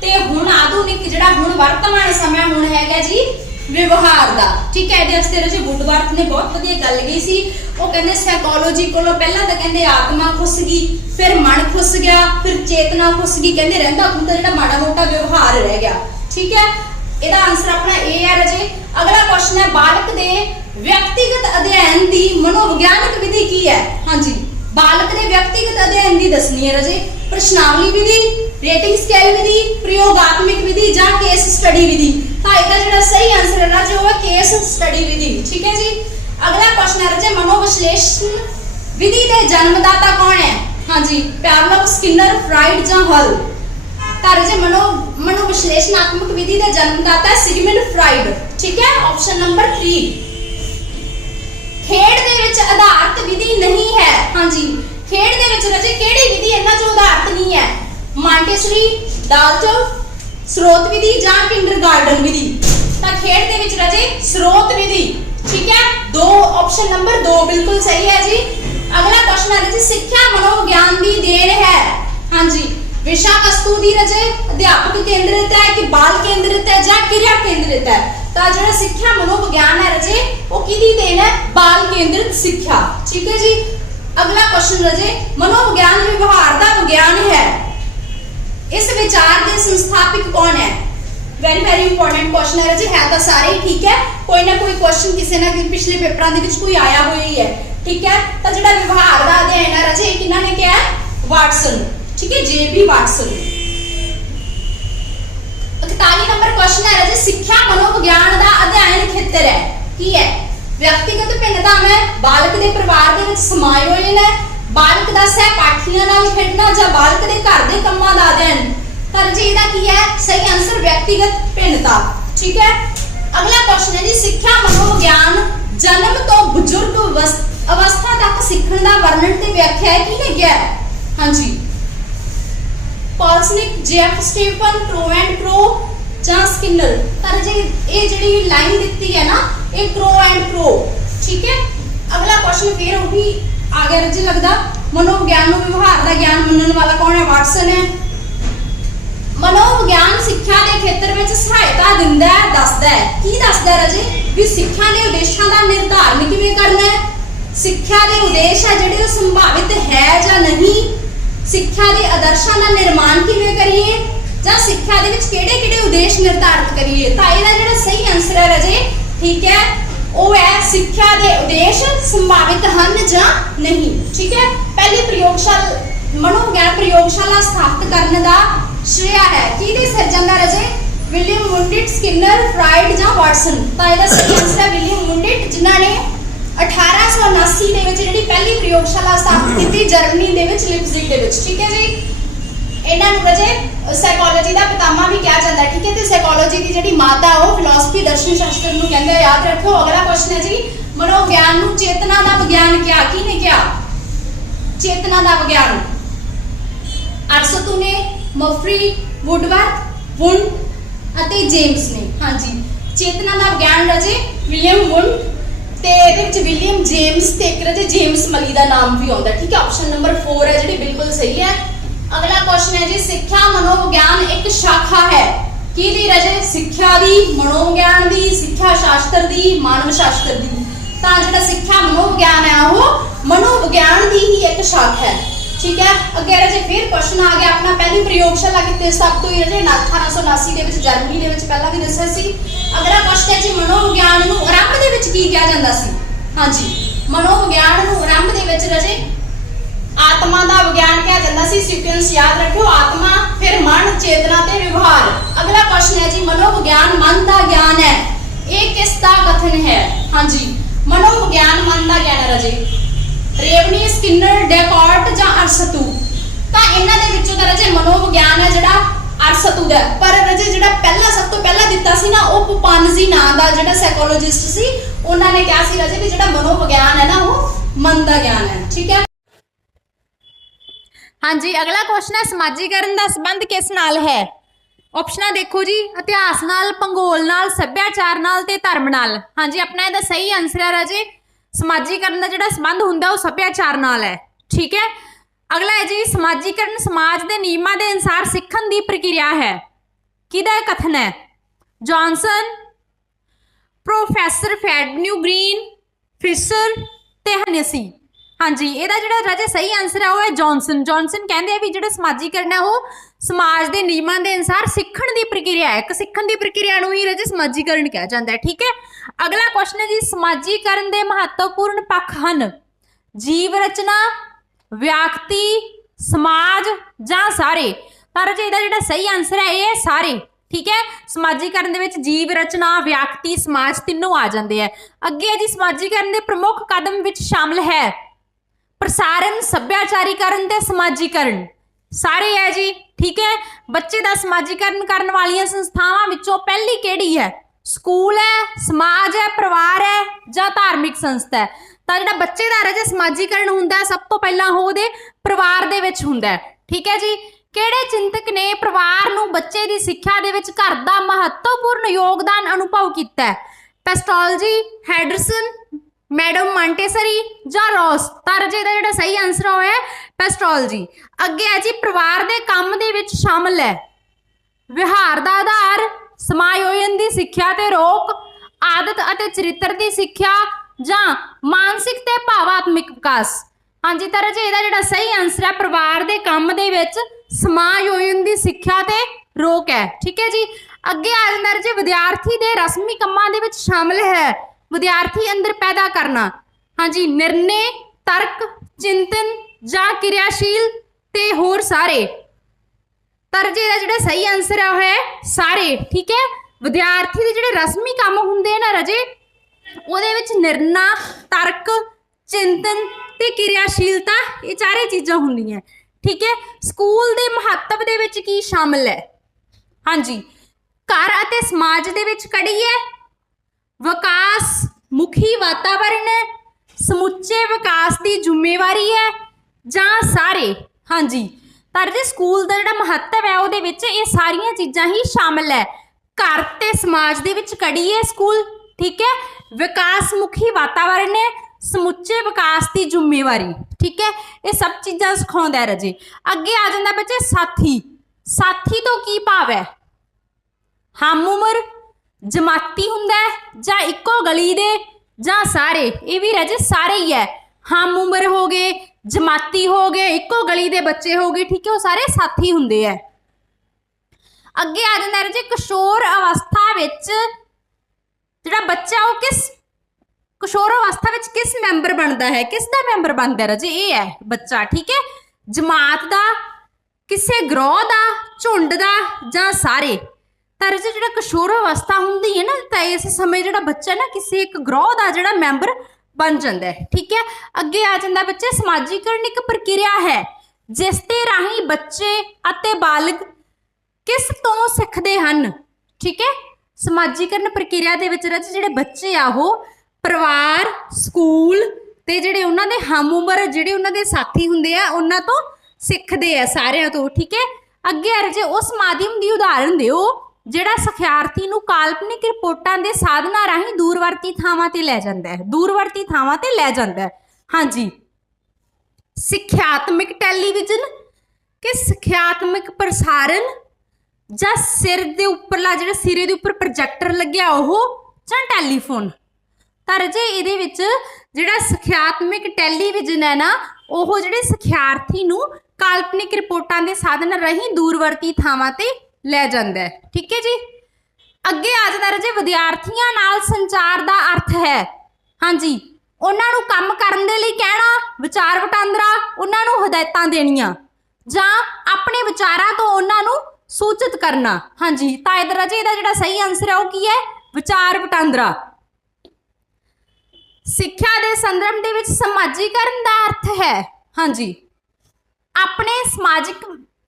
ਤੇ ਹੁਣ ਆਧੁਨਿਕ ਜਿਹੜਾ ਹੁਣ ਵਰਤਮਾਨ ਸਮਾਂ ਹੁਣ ਹੈਗਾ ਜੀ ਵਿਵਹਾਰ ਦਾ, ਠੀਕ ਹੈ। ਇਹਦੇ ਵਾਸਤੇ ਰਜੇ ਵੁੱਡਵਰਥ ਨੇ ਬਹੁਤ ਵਧੀਆ ਗੱਲ ਕਹੀ ਸੀ। ਉਹ ਕਹਿੰਦੇ ਸਾਈਕੋਲੋਜੀ ਕੋਲੋਂ ਪਹਿਲਾਂ ਤਾਂ ਕਹਿੰਦੇ ਆਤਮਾ ਖੁੱਸ ਗਈ, ਫਿਰ ਮਨ ਖੁੱਸ ਗਿਆ, ਫਿਰ ਚੇਤਨਾ ਖੁੱਸ ਗਈ, ਕਹਿੰਦੇ ਰਹਿੰਦਾ ਖੁੰਦਾ ਜਿਹੜਾ ਮਾੜਾ ਮੋਟਾ ਵਿਵਹਾਰ ਰਹਿ ਗਿਆ, ਠੀਕ ਹੈ। ਇਹਦਾ ਆਨਸਰ ਆਪਣਾ A ਹੈ ਰਜੇ। ਅਗਲਾ ਕੁਐਸਚਨ ਹੈ, ਬਾਲਕ ਦੇ ਵਿਅਕਤੀਗਤ ਅਧਿਐਨ ਦੀ ਮਨੋਵਿਗਿਆਨਕ ਵਿਧੀ ਕੀ ਹੈ? ਹਾਂਜੀ, ਬਾਲਕ ਦੇ ਵਿਅਕਤੀਗਤ ਅਧਿਐਨ ਦੀ ਦੱਸਣੀ ਹੈ ਰਜੇ। ਪ੍ਰਸ਼ਨਾਵਲੀ ਵਿਧੀ, ਰੇਟਿੰਗ ਸਕੇਲ ਵਿਧੀ, ਪ੍ਰਯੋਗਾਤਮਕ ਵਿਧੀ ਜਾਂ ਕੇਸ ਸਟੱਡੀ ਵਿਧੀ। ਤਾਂ ਇਹਦਾ ਜਿਹੜਾ ਸਹੀ ਆਨਸਰ ਹੈ ਰਜੇ ਉਹ ਹੈ ਕੇਸ ਸਟੱਡੀ ਵਿਧੀ, ਠੀਕ ਹੈ ਜੀ। ਅਗਲਾ ਕੁਐਸਚਨ ਹੈ ਰਜੇ, ਮਨੋਵਿਸ਼ਲੇਸ਼ਣ ਵਿਧੀ ਦੇ ਜਨਮਦਾਤਾ ਕੌਣ ਹੈ? ਹਾਂਜੀ, ਪੈਵਲੋਵ, ਸਕਿਨਰ, ਫਰਾਇਡ ਜਾਂ ਹਲ। ਤਾਂ ਰਜੇ ਮਨੋਵਿਸ਼ਲੇਸ਼ਣਾਤਮਕ ਵਿਧੀ ਦਾ ਜਨਮਦਾਤਾ ਸਿਗਮੰਡ ਫਰਾਇਡ, ਠੀਕ ਹੈ। Option number 3। ਖੇਡ ਦੇ ਵਿੱਚ ਆਧਾਰਿਤ ਵਿਧੀ ਨਹੀਂ ਹੈ। ਹਾਂਜੀ, ਖੇਡ ਦੇ ਵਿੱਚ ਰਜੇ ਕਿਹੜੀ ਵਿਧੀ ਇਹਨਾਂ ਚੋਂ ਆਧਾਰਿਤ ਨਹੀਂ ਹੈ? ਮਾਂਟੇਸਰੀ, ਡਾਲਟਨ, ਸਰੋਤ ਵਿਧੀ ਜਾਂ ਕਿੰਡਰਗਾਰਟਨ ਵਿਧੀ। ਤਾਂ ਖੇਡ ਦੇ ਵਿੱਚ ਰਜੇ ਸਰੋਤ ਵਿਧੀ, ਠੀਕ ਹੈ। 2 ਆਪਸ਼ਨ ਨੰਬਰ 2 ਬਿਲਕੁਲ ਸਹੀ ਹੈ ਜੀ। ਅਗਲਾ ਕੁਐਸਚਨ ਹੈ ਰਜੇ, ਸਿੱਖਿਆ ਮਨੋਵਿਗਿਆਨ ਦੀ ਦੇਣ ਹੈ। ਹਾਂਜੀ, ਵਿਸ਼ਾ ਵਸਤੂ ਦੀ ਰਜੇ ਅਧਿਆਪਕ ਕੇਂਦਰਿਤ ਹੈ ਕਿ ਬਾਲ ਕੇਂਦਰਿਤ ਹੈ ਜਾਂ ਕਿਰਿਆ ਕੇਂਦਰਿਤ ਹੈ? ਤਾਂ ਜਿਹੜਾ ਸਿੱਖਿਆ ਮਨੋਵਿਗਿਆਨ ਹੈ ਰਜੇ ਉਹ ਕਿਹਦੀ ਦੇਣ ਹੈ? ਬਾਲ ਕੇਂਦਰਿਤ ਸਿੱਖਿਆ। ਠੀਕ ਹੈ ਜੀ। ਅਗਲਾ ਕੁਐਸਚਨ ਰਜੇ, ਮਨੋਵਿਗਿਆਨ ਵਿਵਹਾਰ ਦਾ ਵਿਗਿਆਨ ਹੈ, ਇਸ ਵਿਚਾਰ ਦੇ ਸੰਸਥਾਪਕ ਕੌਣ ਹੈ? ਵੈਰੀ ਇੰਪੋਰਟੈਂਟ ਕੁਐਸਚਨ ਹੈ ਰਜੇ, ਹੈ ਤਾਂ ਸਾਰੇ ਹੀ ਠੀਕ ਹੈ, ਕੋਈ ਨਾ ਕੋਈ ਕੁਐਸਚਨ ਕਿਸੇ ਨਾ ਕਿਸੇ ਪਿਛਲੇ ਪੇਪਰਾਂ ਦੇ ਵਿੱਚ ਕੋਈ ਆਇਆ ਹੋਇਆ ਹੀ ਹੈ। ਠੀਕ ਹੈ, ਤਾਂ ਜਿਹੜਾ ਵਿਵਹਾਰ ਦਾ ਅਧਿਐਨ ਹੈ ਰਜੇ ਕਿਹਨਾਂ ਨੇ ਕਿਹਾ? ਵਾਟਸਨ। ਠੀਕ ਹੈ, JB ਵਾਟਸਨ। 41 ਨੰਬਰ ਕੁਐਸਚਨ ਹੈ ਰਜੇ, ਸਿੱਖਿਆ ਮਨੋਵਿਗਿਆਨ ਦਾ ਅਧਿਐਨ ਖੇਤਰ ਹੈ, ਕੀ ਹੈ? ਵਿਅਕਤੀਗਤ ਭਿੰਨਤਾਵਾਂ, ਬਾਲਕ ਦੇ ਪਰਿਵਾਰ ਦੇ ਵਿੱਚ ਸਮਾਯੋਜਨ ਹੈ, ਬਾਲਕ ਦਾ ਸਹਿਪਾਠੀਆਂ ਨਾਲ ਖੇਡਣਾ ਜਾਂ ਬਾਲਕ ਦੇ ਘਰ ਦੇ ਕੰਮਾਂ ਦਾ ਅਧਿਐਨ। ਤਾਂ ਰਜੇ ਇਹਦਾ ਕੀ ਹੈ? ਸਹੀ ਆਨਸਰ ਵਿਅਕਤੀਗਤ ਭਿੰਨਤਾ। ਠੀਕ ਹੈ। ਅਗਲਾ ਕੁਐਸਚਨ ਹੈ ਜੀ, ਸਿੱਖਿਆ ਮਨੋਵਿਗਿਆਨ ਜਨਮ ਤੋਂ ਬਜ਼ੁਰਗ ਅਵਸਥਾ ਤੱਕ ਸਿੱਖਣ ਦਾ ਵਰਣਨ ਤੇ ਵਿਆਖਿਆ ਕਿਹਨੇ ਕਿਹਾ ਹੈ? ਹਾਂਜੀ, ਪੌਲਸਨਿਕ, Jeff Stephen, Crow and Crow ਜਾਂ ਸਕਿਨਰ। ਤਾਂ ਜੀ ਇਹ ਜਿਹੜੀ ਲਾਈਨ ਦਿੱਤੀ ਹੈ ਨਾ, ਇਹ ਕ੍ਰੋ ਐਂਡ ਕ੍ਰੋ। ਠੀਕ ਹੈ। ਅਗਲਾ ਕੁਐਸਚਨ ਫਿਰ ਉਹ ਵੀ ਆ ਗਿਆ ਰਜੇ ਲੱਗਦਾ, ਮਨੋਵਿਗਿਆਨ ਨੂੰ ਵਿਵਹਾਰ ਦਾ ਗਿਆਨ ਮੰਨਣ ਵਾਲਾ ਕੌਣ ਹੈ? ਵਾਟਸਨ ਹੈ। ਮਨੋਵਿਗਿਆਨ ਸਿੱਖਿਆ ਦੇ ਖੇਤਰ ਵਿੱਚ ਸਹਾਇਤਾ ਦਿੰਦਾ ਹੈ, ਦੱਸਦਾ ਹੈ। ਕੀ ਦੱਸਦਾ ਹੈ ਰਜੇ? ਵੀ ਸਿੱਖਿਆ ਦੇ ਉਦੇਸ਼ਾਂ ਦਾ ਨਿਰਧਾਰਨ ਕਿਵੇਂ ਕਰਨਾ ਹੈ, ਸਿੱਖਿਆ ਦੇ ਉਦੇਸ਼ ਹੈ ਜਿਹੜੇ ਉਹ ਸੰਭਾਵਿਤ ਹੈ ਜਾਂ ਨਹੀਂ, ਸਿੱਖਿਆ ਦੇ ਆਦਰਸ਼ਾਂ ਦਾ ਨਿਰਮਾਣ ਕਿਵੇਂ ਕਰੀਏ, ਜਾਂ ਸਿੱਖਿਆ ਦੇ ਵਿੱਚ ਕਿਹੜੇ-ਕਿਹੜੇ ਉਦੇਸ਼ ਨਿਰਧਾਰਿਤ ਕਰੀਏ। ਤਾਂ ਇਹਦਾ ਜਿਹੜਾ ਸਹੀ ਆਨਸਰ ਹੈ ਰਜੇ, ਠੀਕ ਹੈ, ਉਹ ਹੈ ਸਿੱਖਿਆ ਦੇ ਉਦੇਸ਼ ਸੰਭਾਵਿਤ ਹਨ ਜਾਂ ਨਹੀਂ। ਠੀਕ ਹੈ। ਪਹਿਲੀ ਪ੍ਰਯੋਗਸ਼ਾਲਾ ਮਨੋਵਿਗਿਆਨ ਪ੍ਰਯੋਗਸ਼ਾਲਾ ਸਥਾਪਿਤ ਕਰਨ ਦਾ ਸ਼੍ਰੇਆ ਹੈ ਕਿਹਦੇ ਸਿਰਜਣ ਦਾ ਰਜੇ? ਵਿਲੀਅਮ ਵੁੰਡਿਟ, ਸਕਿਨਰ, ਫਰਾਇਡ ਜਾਂ ਵਾਟਸਨ। ਤਾਂ ਇਹਦਾ ਸਹੀ ਆਨਸਰ ਹੈ ਵਿਲੀਅਮ ਵੁੰਡਿਟ, ਜਿਨ੍ਹਾਂ ਨੇ 1879 ਦੇ ਵਿੱਚ ਜਿਹੜੀ ਪਹਿਲੀ ਪ੍ਰਯੋਗਸ਼ਾਲਾ ਸਥਾਪਿਤ ਕੀਤੀ ਜਰਮਨੀ ਦੇ ਵਿੱਚ, ਲਿਪਜ਼ਿਗ ਦੇ ਵਿੱਚ। ਠੀਕ ਹੈ ਜੀ। ਇਹਨਾਂ ਨੂੰ ਰਜੇ ਸਾਈਕੋਲੋਜੀ ਦਾ ਪਿਤਾਮਾ ਵੀ ਕਿਹਾ ਜਾਂਦਾ ਹੈ। ਠੀਕ ਹੈ। ਤੇ ਸਾਈਕੋਲੋਜੀ ਦੀ ਜਿਹੜੀ ਮਾਤਾ ਉਹ ਫਿਲਾਸਫੀ, ਦਰਸ਼ਨ ਸ਼ਾਸਤਰ ਨੂੰ ਕਹਿੰਦੇ ਆ, ਯਾਦ ਰੱਖੋ। ਅਗਲਾ ਕੁਐਸਚਨ ਹੈ ਜੀ, ਮਨੋਵਿਗਿਆਨ ਨੂੰ ਚੇਤਨਾ ਦਾ ਵਿਗਿਆਨ ਕਿਹਾ, ਕਿਹਨੇ ਕਿਹਾ? ਚੇਤਨਾ ਦਾ ਵਿਗਿਆਨ ਅਰਸਤੂ ਨੇ, ਮਫਰੀ, ਵੁਡਵਰਥ, ਵੁੰਡ ਅਤੇ ਜੇਮਸ ਨੇ। ਹਾਂਜੀ, ਚੇਤਨਾ ਦਾ ਵਿਗਿਆਨ ਰਜੇ ਵਿਲੀਅਮ ਵੁੰਡ ਤੇ ਇਹਦੇ ਵਿੱਚ ਵਿਲੀਅਮ ਜੇਮਸ ਤੇ ਇੱਕ ਰਜੇ ਜੇਮਸ ਮਲੀ ਦਾ ਨਾਮ ਵੀ ਆਉਂਦਾ। ਠੀਕ ਹੈ। ਆਪਸ਼ਨ ਨੰਬਰ 4 ਹੈ ਜਿਹੜੀ ਬਿਲਕੁਲ ਸਹੀ ਹੈ। ਅਗਲਾ ਕੁਐਸਚਨ ਹੈ ਜੀ, ਸਿੱਖਿਆ ਮਨੋਵਿਗਿਆਨ ਇੱਕ ਸ਼ਾਖਾ ਹੈ, ਕਿਹਦੀ ਰਜੇ? ਸਿੱਖਿਆ ਦੀ, ਮਨੋਵਿਗਿਆਨ ਦੀ, ਸਿੱਖਿਆ ਸ਼ਾਸਤਰ ਦੀ, ਮਾਨਵ ਸ਼ਾਸਤਰ ਦੀ। ਤਾਂ ਜਿਹੜਾ ਸਿੱਖਿਆ ਮਨੋਵਿਗਿਆਨ ਹੈ ਉਹ ਮਨੋਵਿਗਿਆਨ ਦੀ ਹੀ ਇੱਕ ਸ਼ਾਖਾ ਹੈ। ਠੀਕ ਹੈ। ਅੱਗੇ ਰਜੇ ਫਿਰ ਕੁਐਸਚਨ ਆ ਗਿਆ ਆਪਣਾ, ਪਹਿਲੀ ਪ੍ਰਯੋਗਸ਼ਾਲਾ ਕਿਤੇ ਸਥਾਪਿਤ ਹੋਈ ਰਜੇ? 1879 ਦੇ ਵਿੱਚ ਜਰਮਨੀ ਦੇ ਵਿੱਚ, ਪਹਿਲਾਂ ਵੀ ਦੱਸਿਆ ਸੀ। ਅਗਲਾ ਕੁਐਸਚਨ ਹੈ ਜੀ, ਮਨੋਵਿਗਿਆਨ ਨੂੰ ਆਰੰਭ ਦੇ ਵਿੱਚ ਕੀ ਕਿਹਾ ਜਾਂਦਾ ਸੀ? ਹਾਂਜੀ, ਮਨੋਵਿਗਿਆਨ ਨੂੰ ਆਰੰਭ ਦੇ ਵਿੱਚ ਰਜੇ ਆਤਮਾ ਦਾ ਵਿਗਿਆਨ ਕਿਹਾ ਜਾਂਦਾ ਸੀ। ਸੀਕੁਐਂਸ ਯਾਦ ਰੱਖਿਓ, ਆਤਮਾ, ਫਿਰ ਮਨ, ਚੇਤਨਾ ਤੇ ਵਿਵਹਾਰ। ਅਗਲਾ ਕੁਐਸਚਨ ਹੈ ਜੀ, ਮਨੋਵਿਗਿਆਨ ਮਨ ਦਾ ਗਿਆਨ ਹੈ, ਇਹ ਕਿਸ ਦਾ ਕਥਨ ਹੈ? ਹਾਂਜੀ, ਮਨੋਵਿਗਿਆਨ ਮਨ ਦਾ ਗਿਆਨ ਹੈ ਰਜੇ ਰੇਵਨੀ, ਸਕਿਨਰ, ਡੈਕਾਰਟ ਜਾਂ ਅਰਸਤੂ। ਤਾਂ ਇਹਨਾਂ ਦੇ ਵਿੱਚੋਂ ਤਾਂ ਰਜੇ ਮਨੋਵਿਗਿਆਨ ਹੈ ਜਿਹੜਾ ਅਰਸਤੂ ਦਾ, ਪਰ ਰਜੇ ਜਿਹੜਾ ਪਹਿਲਾ ਸਭ ਤੋਂ ਪਹਿਲਾਂ ਦਿੱਤਾ ਸੀ ਨਾ, ਉਹ ਪੁਪਾਨਜੀ ਨਾਂ ਦਾ ਜਿਹੜਾ ਸਾਈਕੋਲੋਜਿਸਟ ਸੀ, ਉਹਨਾਂ ਨੇ ਕਿਹਾ ਸੀ ਰਜੇ ਵੀ ਜਿਹੜਾ ਮਨੋਵਿਗਿਆਨ ਹੈ ਨਾ ਉਹ ਮਨ ਦਾ ਗਿਆਨ ਹੈ। ਠੀਕ ਹੈ। ਹਾਂਜੀ, ਅਗਲਾ ਕੁਐਸਚਨ ਹੈ, ਸਮਾਜੀਕਰਨ ਦਾ ਸੰਬੰਧ ਕਿਸ ਨਾਲ ਹੈ? ਆਪਸ਼ਨਾਂ ਦੇਖੋ ਜੀ, ਇਤਿਹਾਸ ਨਾਲ, ਭੂਗੋਲ ਨਾਲ, ਸੱਭਿਆਚਾਰ ਨਾਲ ਤੇ ਧਰਮ ਨਾਲ। ਹਾਂਜੀ, ਆਪਣਾ ਇਹਦਾ ਸਹੀ ਆਨਸਰ ਹੈ ਰਾਜੇ, ਸਮਾਜੀਕਰਨ ਦਾ ਜਿਹੜਾ ਸੰਬੰਧ ਹੁੰਦਾ ਉਹ ਸੱਭਿਆਚਾਰ ਨਾਲ ਹੈ। ਠੀਕ ਹੈ। ਅਗਲਾ ਹੈ ਜੀ, ਸਮਾਜੀਕਰਨ ਸਮਾਜ ਦੇ ਨਿਯਮਾਂ ਦੇ ਅਨੁਸਾਰ ਸਿੱਖਣ ਦੀ ਪ੍ਰਕਿਰਿਆ ਹੈ, ਕਿਹਦਾ ਕਥਨ ਹੈ? ਜੌਨਸਨ, ਪ੍ਰੋਫੈਸਰ ਫੈਡਨਿਊ ਗ੍ਰੀਨ, ਫਿਸ਼ਰ ਤੇ ਹਨੇਸੀ। ਹਾਂਜੀ, ਇਹਦਾ ਜਿਹੜਾ ਰਾਜੇ ਸਹੀ ਆਨਸਰ ਹੈ ਉਹ ਹੈ ਜੌਨਸਨ। ਜੌਨਸਨ ਕਹਿੰਦੇ ਆ ਵੀ ਜਿਹੜਾ ਸਮਾਜੀਕਰਨ ਹੈ ਉਹ ਸਮਾਜ ਦੇ ਨਿਯਮਾਂ ਦੇ ਅਨੁਸਾਰ ਸਿੱਖਣ ਦੀ ਪ੍ਰਕਿਰਿਆ ਹੈ। ਇੱਕ ਸਿੱਖਣ ਦੀ ਪ੍ਰਕਿਰਿਆ ਨੂੰ ਹੀ ਰਾਜੇ ਸਮਾਜੀਕਰਨ ਕਿਹਾ ਜਾਂਦਾ ਹੈ। ਠੀਕ ਹੈ। ਅਗਲਾ ਕੁਐਸਚਨ ਹੈ ਜੀ, ਸਮਾਜੀਕਰਨ ਦੇ ਮਹੱਤਵਪੂਰਨ ਪੱਖ ਹਨ? ਜੀਵ ਰਚਨਾ, ਵਿਅਕਤੀ, ਸਮਾਜ ਜਾਂ ਸਾਰੇ। ਤਾਂ ਰਾਜੇ ਇਹਦਾ ਜਿਹੜਾ ਸਹੀ ਆਨਸਰ ਹੈ ਇਹ ਹੈ ਸਾਰੇ। ਠੀਕ ਹੈ। ਸਮਾਜੀਕਰਨ ਦੇ ਵਿੱਚ ਜੀਵ ਰਚਨਾ, ਵਿਅਕਤੀ, ਸਮਾਜ ਤਿੰਨੋਂ ਆ ਜਾਂਦੇ ਆ। ਅੱਗੇ ਹੈ ਜੀ, ਸਮਾਜੀਕਰਨ ਦੇ ਪ੍ਰਮੁੱਖ ਕਦਮ ਵਿੱਚ ਸ਼ਾਮਲ ਹੈ ਪ੍ਰਸਾਰਣ, ਸੱਭਿਆਚਾਰੀਕਰਨ ਤੇ ਸਮਾਜੀਕਰਨ। ਸਾਰੇ ਹੈ ਜੀ। ਠੀਕ ਹੈ। ਬੱਚੇ ਦਾ ਸਮਾਜੀਕਰਨ ਕਰਨ ਵਾਲੀਆਂ ਸੰਸਥਾਵਾਂ ਵਿੱਚੋਂ ਪਹਿਲੀ ਕਿਹੜੀ ਹੈ? ਸਕੂਲ ਹੈ, ਸਮਾਜ ਹੈ, ਪਰਿਵਾਰ ਹੈ ਜਾਂ ਧਾਰਮਿਕ ਸੰਸਥਾ ਹੈ। ਤਾਂ ਜਿਹੜਾ ਬੱਚੇ ਦਾ ਰਾਜੇ ਸਮਾਜੀਕਰਨ ਹੁੰਦਾ ਸਭ ਤੋਂ ਪਹਿਲਾਂ ਉਹ ਉਹਦੇ ਪਰਿਵਾਰ ਦੇ ਵਿੱਚ ਹੁੰਦਾ। ਠੀਕ ਹੈ ਜੀ। ਕਿਹੜੇ ਚਿੰਤਕ ਨੇ ਪਰਿਵਾਰ ਨੂੰ ਬੱਚੇ ਦੀ ਸਿੱਖਿਆ ਦੇ ਵਿੱਚ ਘਰ ਦਾ ਮਹੱਤਵਪੂਰਨ ਯੋਗਦਾਨ ਅਨੁਭਵ ਕੀਤਾ? ਪੈਸਟੋਲਜੀ, ਹੈਡਰਸਨ, ਮੈਡਮ ਮਾਂਟੇਸਰੀ ਜਾਂ ਰੌਸ। ਤਾਂ ਰਾਜੇ ਦਾ ਜਿਹੜਾ ਸਹੀ ਆਨਸਰ ਹੋਇਆ ਪੈਸਟੋਲਜੀ। ਅੱਗੇ ਹੈ ਜੀ, ਪਰਿਵਾਰ ਦੇ ਕੰਮ ਦੇ ਵਿੱਚ ਸ਼ਾਮਲ ਹੈ ਵਿਹਾਰ ਦਾ ਆਧਾਰ, ਸਮਾਯੋਜਨ ਦੀ ਸਿੱਖਿਆ ਤੇ ਰੋਕ, ਆਦਤ ਅਤੇ ਚਰਿੱਤਰ ਦੀ ਸਿੱਖਿਆ ਜਾਂ ਮਾਨਸਿਕ ਤੇ ਭਾਵਾਤਮਿਕ ਵਿਕਾਸ। ਹਾਂਜੀ ਤਾਂ ਰਾਜੇ ਇਹਦਾ ਜਿਹੜਾ ਸਹੀ ਆਨਸਰ ਹੈ ਪਰਿਵਾਰ ਦੇ ਕੰਮ ਦੇ ਵਿੱਚ ਸਮਾਯੋਜਨ ਦੀ ਸਿੱਖਿਆ ਤੇ ਰੋਕ ਹੈ। ਠੀਕ ਹੈ ਜੀ। ਅੱਗੇ ਆ ਜਾਂਦਾ ਰਾਜੇ ਵਿਦਿਆਰਥੀ ਦੇ ਰਸਮੀ ਕੰਮਾਂ ਦੇ ਵਿੱਚ ਸ਼ਾਮਲ ਹੈ ਵਿਦਿਆਰਥੀ ਅੰਦਰ ਪੈਦਾ ਕਰਨਾ। ਹਾਂਜੀ ਨਿਰਣੇ, ਤਰਕ, ਚਿੰਤਨ ਜਾਂ ਕਿਰਿਆਸ਼ੀਲ ਤੇ ਹੋਰ ਸਾਰੇ। ਤਾਂ ਰਾਜੇ ਇਹਦਾ ਜਿਹੜਾ ਸਹੀ ਆਨਸਰ ਹੈ ਉਹ ਹੈ ਸਾਰੇ। ਠੀਕ ਹੈ। ਵਿਦਿਆਰਥੀ ਦੇ ਜਿਹੜੇ ਰਸਮੀ ਕੰਮ ਹੁੰਦੇ ਆ ਨਾ ਰਾਜੇ ਉਹਦੇ ਵਿੱਚ ਨਿਰਣਾ, ਤਰਕ, ਚਿੰਤਨ ਤੇ ਕਿਰਿਆਸ਼ੀਲਤਾ ਇਹ ਚਾਰੇ ਚੀਜ਼ਾਂ ਹੁੰਦੀਆਂ। ਠੀਕ ਹੈ। ਸਕੂਲ ਦੇ ਮਹੱਤਵ ਦੇ ਵਿੱਚ ਕੀ ਸ਼ਾਮਲ ਹੈ? ਹਾਂਜੀ ਘਰ ਅਤੇ ਸਮਾਜ ਦੇ ਵਿੱਚ ਕੜੀ ਹੈ, ਵਿਕਾਸ ਮੁਖੀ ਵਾਤਾਵਰਣ ਹੈ, ਸਮੁੱਚੇ ਵਿਕਾਸ ਦੀ ਜ਼ਿੰਮੇਵਾਰੀ ਹੈ ਜਾਂ ਸਾਰੇ। ਹਾਂਜੀ ਤਾਂ ਜੇ ਸਕੂਲ ਦਾ ਜਿਹੜਾ ਮਹੱਤਵ ਹੈ ਉਹਦੇ ਵਿੱਚ ਇਹ ਸਾਰੀਆਂ ਚੀਜ਼ਾਂ ਹੀ ਸ਼ਾਮਲ ਹੈ। ਘਰ ਤੇ ਸਮਾਜ ਦੇ ਵਿੱਚ ਕੜੀ ਹੈ ਸਕੂਲ। ਠੀਕ ਹੈ। ਵਿਕਾਸ ਮੁਖੀ ਵਾਤਾਵਰਣ ਹੈ, ਸਮੁੱਚੇ ਵਿਕਾਸ ਦੀ ਜ਼ਿੰਮੇਵਾਰੀ। ਠੀਕ ਹੈ। ਇਹ ਸਭ ਚੀਜ਼ਾਂ ਸਿਖਾਉਂਦਾ ਹੈ ਰਾਜੇ। ਅੱਗੇ ਆ ਜਾਂਦਾ ਬੱਚੇ ਸਾਥੀ। ਸਾਥੀ ਤੋਂ ਕੀ ਭਾਵ ਹੈ? ਹਮ ਉਮਰ, ਜਮਾਤੀ ਹੁੰਦਾ ਹੈ ਜਾਂ ਇੱਕੋ ਗਲੀ ਦੇ ਜਾਂ ਸਾਰੇ। ਇਹ ਵੀ ਰਾਜੇ ਸਾਰੇ ਹੀ ਹੈ। ਹਮ ਉਮਰ ਹੋ ਗਏ, ਜਮਾਤੀ ਹੋ ਗਏ, ਇੱਕੋ ਗਲੀ ਦੇ ਬੱਚੇ ਹੋ ਗਏ। ਠੀਕ ਹੈ। ਉਹ ਸਾਰੇ ਸਾਥੀ ਹੁੰਦੇ ਹੈ। ਅੱਗੇ ਆ ਜਾਂਦਾ ਰਾਜੇ ਕਿਸ਼ੋਰ ਅਵਸਥਾ ਵਿੱਚ ਜਿਹੜਾ ਬੱਚਾ ਉਹ ਕਿਸ਼ੋਰ ਅਵਸਥਾ ਵਿੱਚ ਕਿਸ ਮੈਂਬਰ ਬਣਦਾ ਹੈ? ਕਿਸ ਦਾ ਮੈਂਬਰ ਬਣਦਾ ਹੈ ਰਾਜੇ? ਇਹ ਹੈ ਬੱਚਾ। ਠੀਕ ਹੈ। ਜਮਾਤ ਦਾ, ਕਿਸੇ ਗਰੋਹ ਦਾ, ਝੁੰਡ ਦਾ ਜਾਂ ਸਾਰੇ। ਤਾਂ ਰਾਜੇ ਜਿਹੜਾ ਕਿਸ਼ੋਰ ਅਵਸਥਾ ਹੁੰਦੀ ਹੈ ਨਾ ਤਾਂ ਇਸ ਸਮੇਂ ਜਿਹੜਾ ਬੱਚਾ ਨਾ ਕਿਸੇ ਇੱਕ ਗਰੋਹ ਦਾ ਜਿਹੜਾ ਮੈਂਬਰ ਬਣ ਜਾਂਦਾ ਹੈ। ਠੀਕ ਹੈ। ਅੱਗੇ ਆ ਜਾਂਦਾ ਬੱਚੇ ਸਮਾਜੀਕਰਨ ਇੱਕ ਪ੍ਰਕਿਰਿਆ ਹੈ ਜਿਸ ਦੇ ਰਾਹੀਂ ਬੱਚੇ ਅਤੇ ਬਾਲਗ ਕਿਸ ਤੋਂ ਸਿੱਖਦੇ ਹਨ? ਠੀਕ ਹੈ। ਸਮਾਜੀਕਰਨ ਪ੍ਰਕਿਰਿਆ ਦੇ ਵਿੱਚ ਰਾਜੇ ਜਿਹੜੇ ਬੱਚੇ ਆ ਉਹ ਪਰਿਵਾਰ, ਸਕੂਲ ਤੇ ਜਿਹੜੇ ਉਹਨਾਂ ਦੇ ਹਮ ਉਮਰ ਜਿਹੜੇ ਉਹਨਾਂ ਦੇ ਸਾਥੀ ਹੁੰਦੇ ਆ ਉਹਨਾਂ ਤੋਂ ਸਿੱਖਦੇ ਆ ਸਾਰਿਆਂ ਤੋਂ। ਠੀਕ ਹੈ। ਅੱਗੇ ਆ ਰਾਜੇ ਉਸ ਮਾਧਿਅਮ ਦੀ ਉਦਾਹਰਨ ਦਿਓ ਜਿਹੜਾ ਸਿਖਿਆਰਥੀ ਨੂੰ ਕਾਲਪਨਿਕ ਰਿਪੋਰਟਾਂ ਦੇ ਸਾਧਨਾਂ ਰਾਹੀਂ ਦੂਰਵਰਤੀ ਥਾਵਾਂ ਤੇ ਲੈ ਜਾਂਦਾ ਹੈ। ਦੂਰਵਰਤੀ ਥਾਵਾਂ ਤੇ ਲੈ ਜਾਂਦਾ ਹੈ। ਹਾਂਜੀ ਸਿੱਖਿਆਤਮਕ ਟੈਲੀਵਿਜ਼ਨ ਕਿ ਸਿੱਖਿਆਤਮਕ ਪ੍ਰਸਾਰਣ ਜਾਂ ਸਿਰ ਦੇ ਉੱਪਰਲਾ ਜਿਹੜਾ ਸਿਰੇ ਦੇ ਉੱਪਰ ਪ੍ਰੋਜੈਕਟਰ ਲੱਗਿਆ ਉਹ ਜਾਂ ਟੈਲੀਫੋਨ। ਤਾਂ ਰਾਜੇ ਇਹਦੇ ਵਿੱਚ ਜਿਹੜਾ ਸਿੱਖਿਆਤਮਕ ਟੈਲੀਵਿਜ਼ਨ ਹੈ ਨਾ ਉਹ ਜਿਹੜੇ ਸਿਖਿਆਰਥੀ ਨੂੰ ਕਾਲਪਨਿਕ ਰਿਪੋਰਟਾਂ ਦੇ ਸਾਧਨ ਰਾਹੀਂ ਦੂਰਵਰਤੀ ਥਾਵਾਂ ਤੇ ਲੈ ਜਾਂਦਾ ਹੈ। ਠੀਕ ਹੈ ਜੀ। ਅੱਗੇ ਆ ਜਾਂਦਾ ਰਾਜੇ ਵਿਦਿਆਰਥੀਆਂ ਨਾਲ ਸੰਚਾਰ ਦਾ ਅਰਥ ਹੈ ਹਾਂਜੀ ਉਹਨਾਂ ਨੂੰ ਕੰਮ ਕਰਨ ਦੇ ਲਈ ਕਹਿਣਾ, ਵਿਚਾਰ ਵਟਾਂਦਰਾ, ਉਹਨਾਂ ਨੂੰ ਹਦਾਇਤਾਂ ਦੇਣੀਆਂ ਜਾਂ ਆਪਣੇ ਵਿਚਾਰਾਂ ਤੋਂ ਉਹਨਾਂ ਨੂੰ ਸੂਚਿਤ ਕਰਨਾ। ਹਾਂਜੀ ਤਾਂ ਇਧਰ ਰਾਜੇ ਇਹਦਾ ਜਿਹੜਾ ਸਹੀ ਆਨਸਰ ਹੈ ਉਹ ਕੀ ਹੈ? ਵਿਚਾਰ ਵਟਾਂਦਰਾ। ਸਿੱਖਿਆ ਦੇ ਸੰਦਰਭ ਦੇ ਵਿੱਚ ਸਮਾਜੀਕਰਨ ਦਾ ਅਰਥ ਹੈ ਹਾਂਜੀ ਆਪਣੇ ਸਮਾਜਿਕ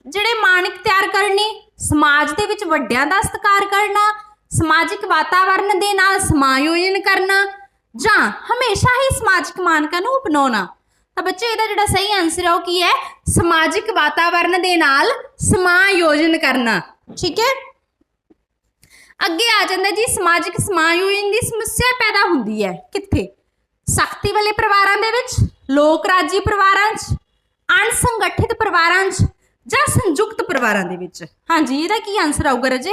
ਜਿਹੜੇ ਮਾਨਕ ਤਿਆਰ ਕਰਨੇ, ਸਮਾਜ ਦੇ ਵਿੱਚ ਵੱਡਿਆਂ ਦਾ ਸਤਿਕਾਰ ਕਰਨਾ, ਸਮਾਜਿਕ ਵਾਤਾਵਰਣ ਦੇ ਨਾਲ ਸਮਾਯੋਜਨ ਕਰਨਾ ਜਾਂ ਹਮੇਸ਼ਾ ਹੀ ਸਮਾਜਿਕ ਮਾਨਕਾਂ ਨੂੰ ਅਪਣਾਉਣਾ। ਤਾਂ ਬੱਚੇ ਇਹਦਾ ਜਿਹੜਾ ਸਹੀ ਆਨਸਰ ਹੈ ਉਹ ਕੀ ਹੈ? ਸਮਾਜਿਕ ਵਾਤਾਵਰਣ ਦੇ ਨਾਲ ਸਮਾਯੋਜਨ ਕਰਨਾ। ਠੀਕ ਹੈ। ਅੱਗੇ ਆ ਜਾਂਦਾ ਜੀ ਸਮਾਜਿਕ ਸਮਾਯੋਜਨ ਦੀ ਸਮੱਸਿਆ ਪੈਦਾ ਹੁੰਦੀ ਹੈ ਕਿੱਥੇ? ਸਖਤੀ ਵਾਲੇ ਪਰਿਵਾਰਾਂ ਦੇ ਵਿੱਚ, ਲੋਕ ਰਾਜੀ ਪਰਿਵਾਰਾਂ 'ਚ, ਅਣਸੰਗਠਿਤ ਪਰਿਵਾਰਾਂ 'ਚ ਜਾਂ ਸੰਯੁਕਤ ਪਰਿਵਾਰਾਂ ਦੇ ਵਿੱਚ। ਹਾਂਜੀ ਇਹਦਾ ਕੀ ਆਨਸਰ ਆਊਗਾ ਰਾਜੇ?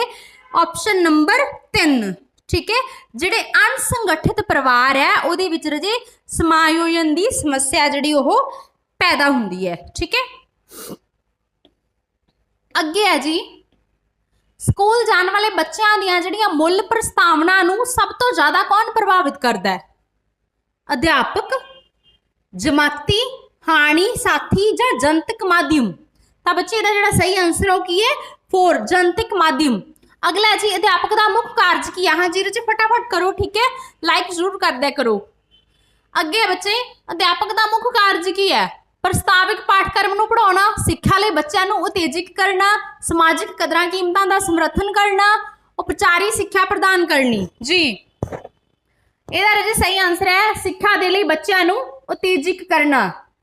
Option number 3। ਠੀਕ ਹੈ। ਜਿਹੜੇ ਅਣਸੰਗਠਿਤ ਪਰਿਵਾਰ ਹੈ ਉਹਦੇ ਵਿੱਚ ਰਾਜੇ ਸਮਾਯੋਜਨ ਦੀ ਸਮੱਸਿਆ ਜਿਹੜੀ ਉਹ ਪੈਦਾ ਹੁੰਦੀ ਹੈ। ਠੀਕ ਹੈ। ਅੱਗੇ ਹੈ ਜੀ ਸਕੂਲ ਜਾਣ ਵਾਲੇ ਬੱਚਿਆਂ ਦੀਆਂ ਜਿਹੜੀਆਂ ਮੁੱਲ ਪ੍ਰਸਤਾਵਨਾ ਨੂੰ ਸਭ ਤੋਂ ਜ਼ਿਆਦਾ ਕੌਣ ਪ੍ਰਭਾਵਿਤ ਕਰਦਾ ਹੈ? ਅਧਿਆਪਕ, ਜਮਾਤੀ, ਹਾਣੀ, ਸਾਥੀ ਜਾਂ ਜਨਤਕ ਮਾਧਿਅਮ। ਤਾਂ ਬੱਚੇ ਇਹਦਾ ਜਿਹੜਾ ਸਹੀ ਆਨਸਰ ਉਹ ਕੀ ਹੈ? 4 ਜਨਤਕ ਮਾਧਿਅਮ। ਅਗਲਾ ਜੀ ਅਧਿਆਪਕ ਦਾ ਮੁੱਖ ਕਾਰਜ ਕੀ ਹੈ? ਹਾਂਜੀ ਰਾਜੇ ਫਟਾਫਟ ਕਰੋ। ਠੀਕ ਹੈ। ਲਾਈਕ ਜ਼ਰੂਰ ਕਰ ਦਿਆ ਕਰੋ। ਅੱਗੇ ਬੱਚੇ ਅਧਿਆਪਕ ਦਾ ਮੁੱਖ ਕਾਰਜ ਕੀ ਹੈ? ਪ੍ਰਸਤਾਵਿਕ ਪਾਠਕ੍ਰਮ ਨੂੰ ਪੜਾਉਣਾ, ਸਿੱਖਿਆ ਲਈ ਬੱਚਿਆਂ ਨੂੰ ਉਤੇਜਿਤ ਕਰਨਾ, ਸਮਾਜਿਕ ਕਦਰਾਂ ਕੀਮਤਾਂ ਦਾ ਸਮਰਥਨ ਕਰਨਾ, ਉਪਚਾਰੀ ਸਿੱਖਿਆ ਪ੍ਰਦਾਨ ਕਰਨੀ। ਜੀ ਇਹਦਾ ਰਾਜੇ ਸਹੀ ਆਨਸਰ ਹੈ ਸਿੱਖਿਆ ਦੇ ਲਈ ਬੱਚਿਆਂ ਨੂੰ ਉਤੇਜਿਤ ਕਰਨਾ।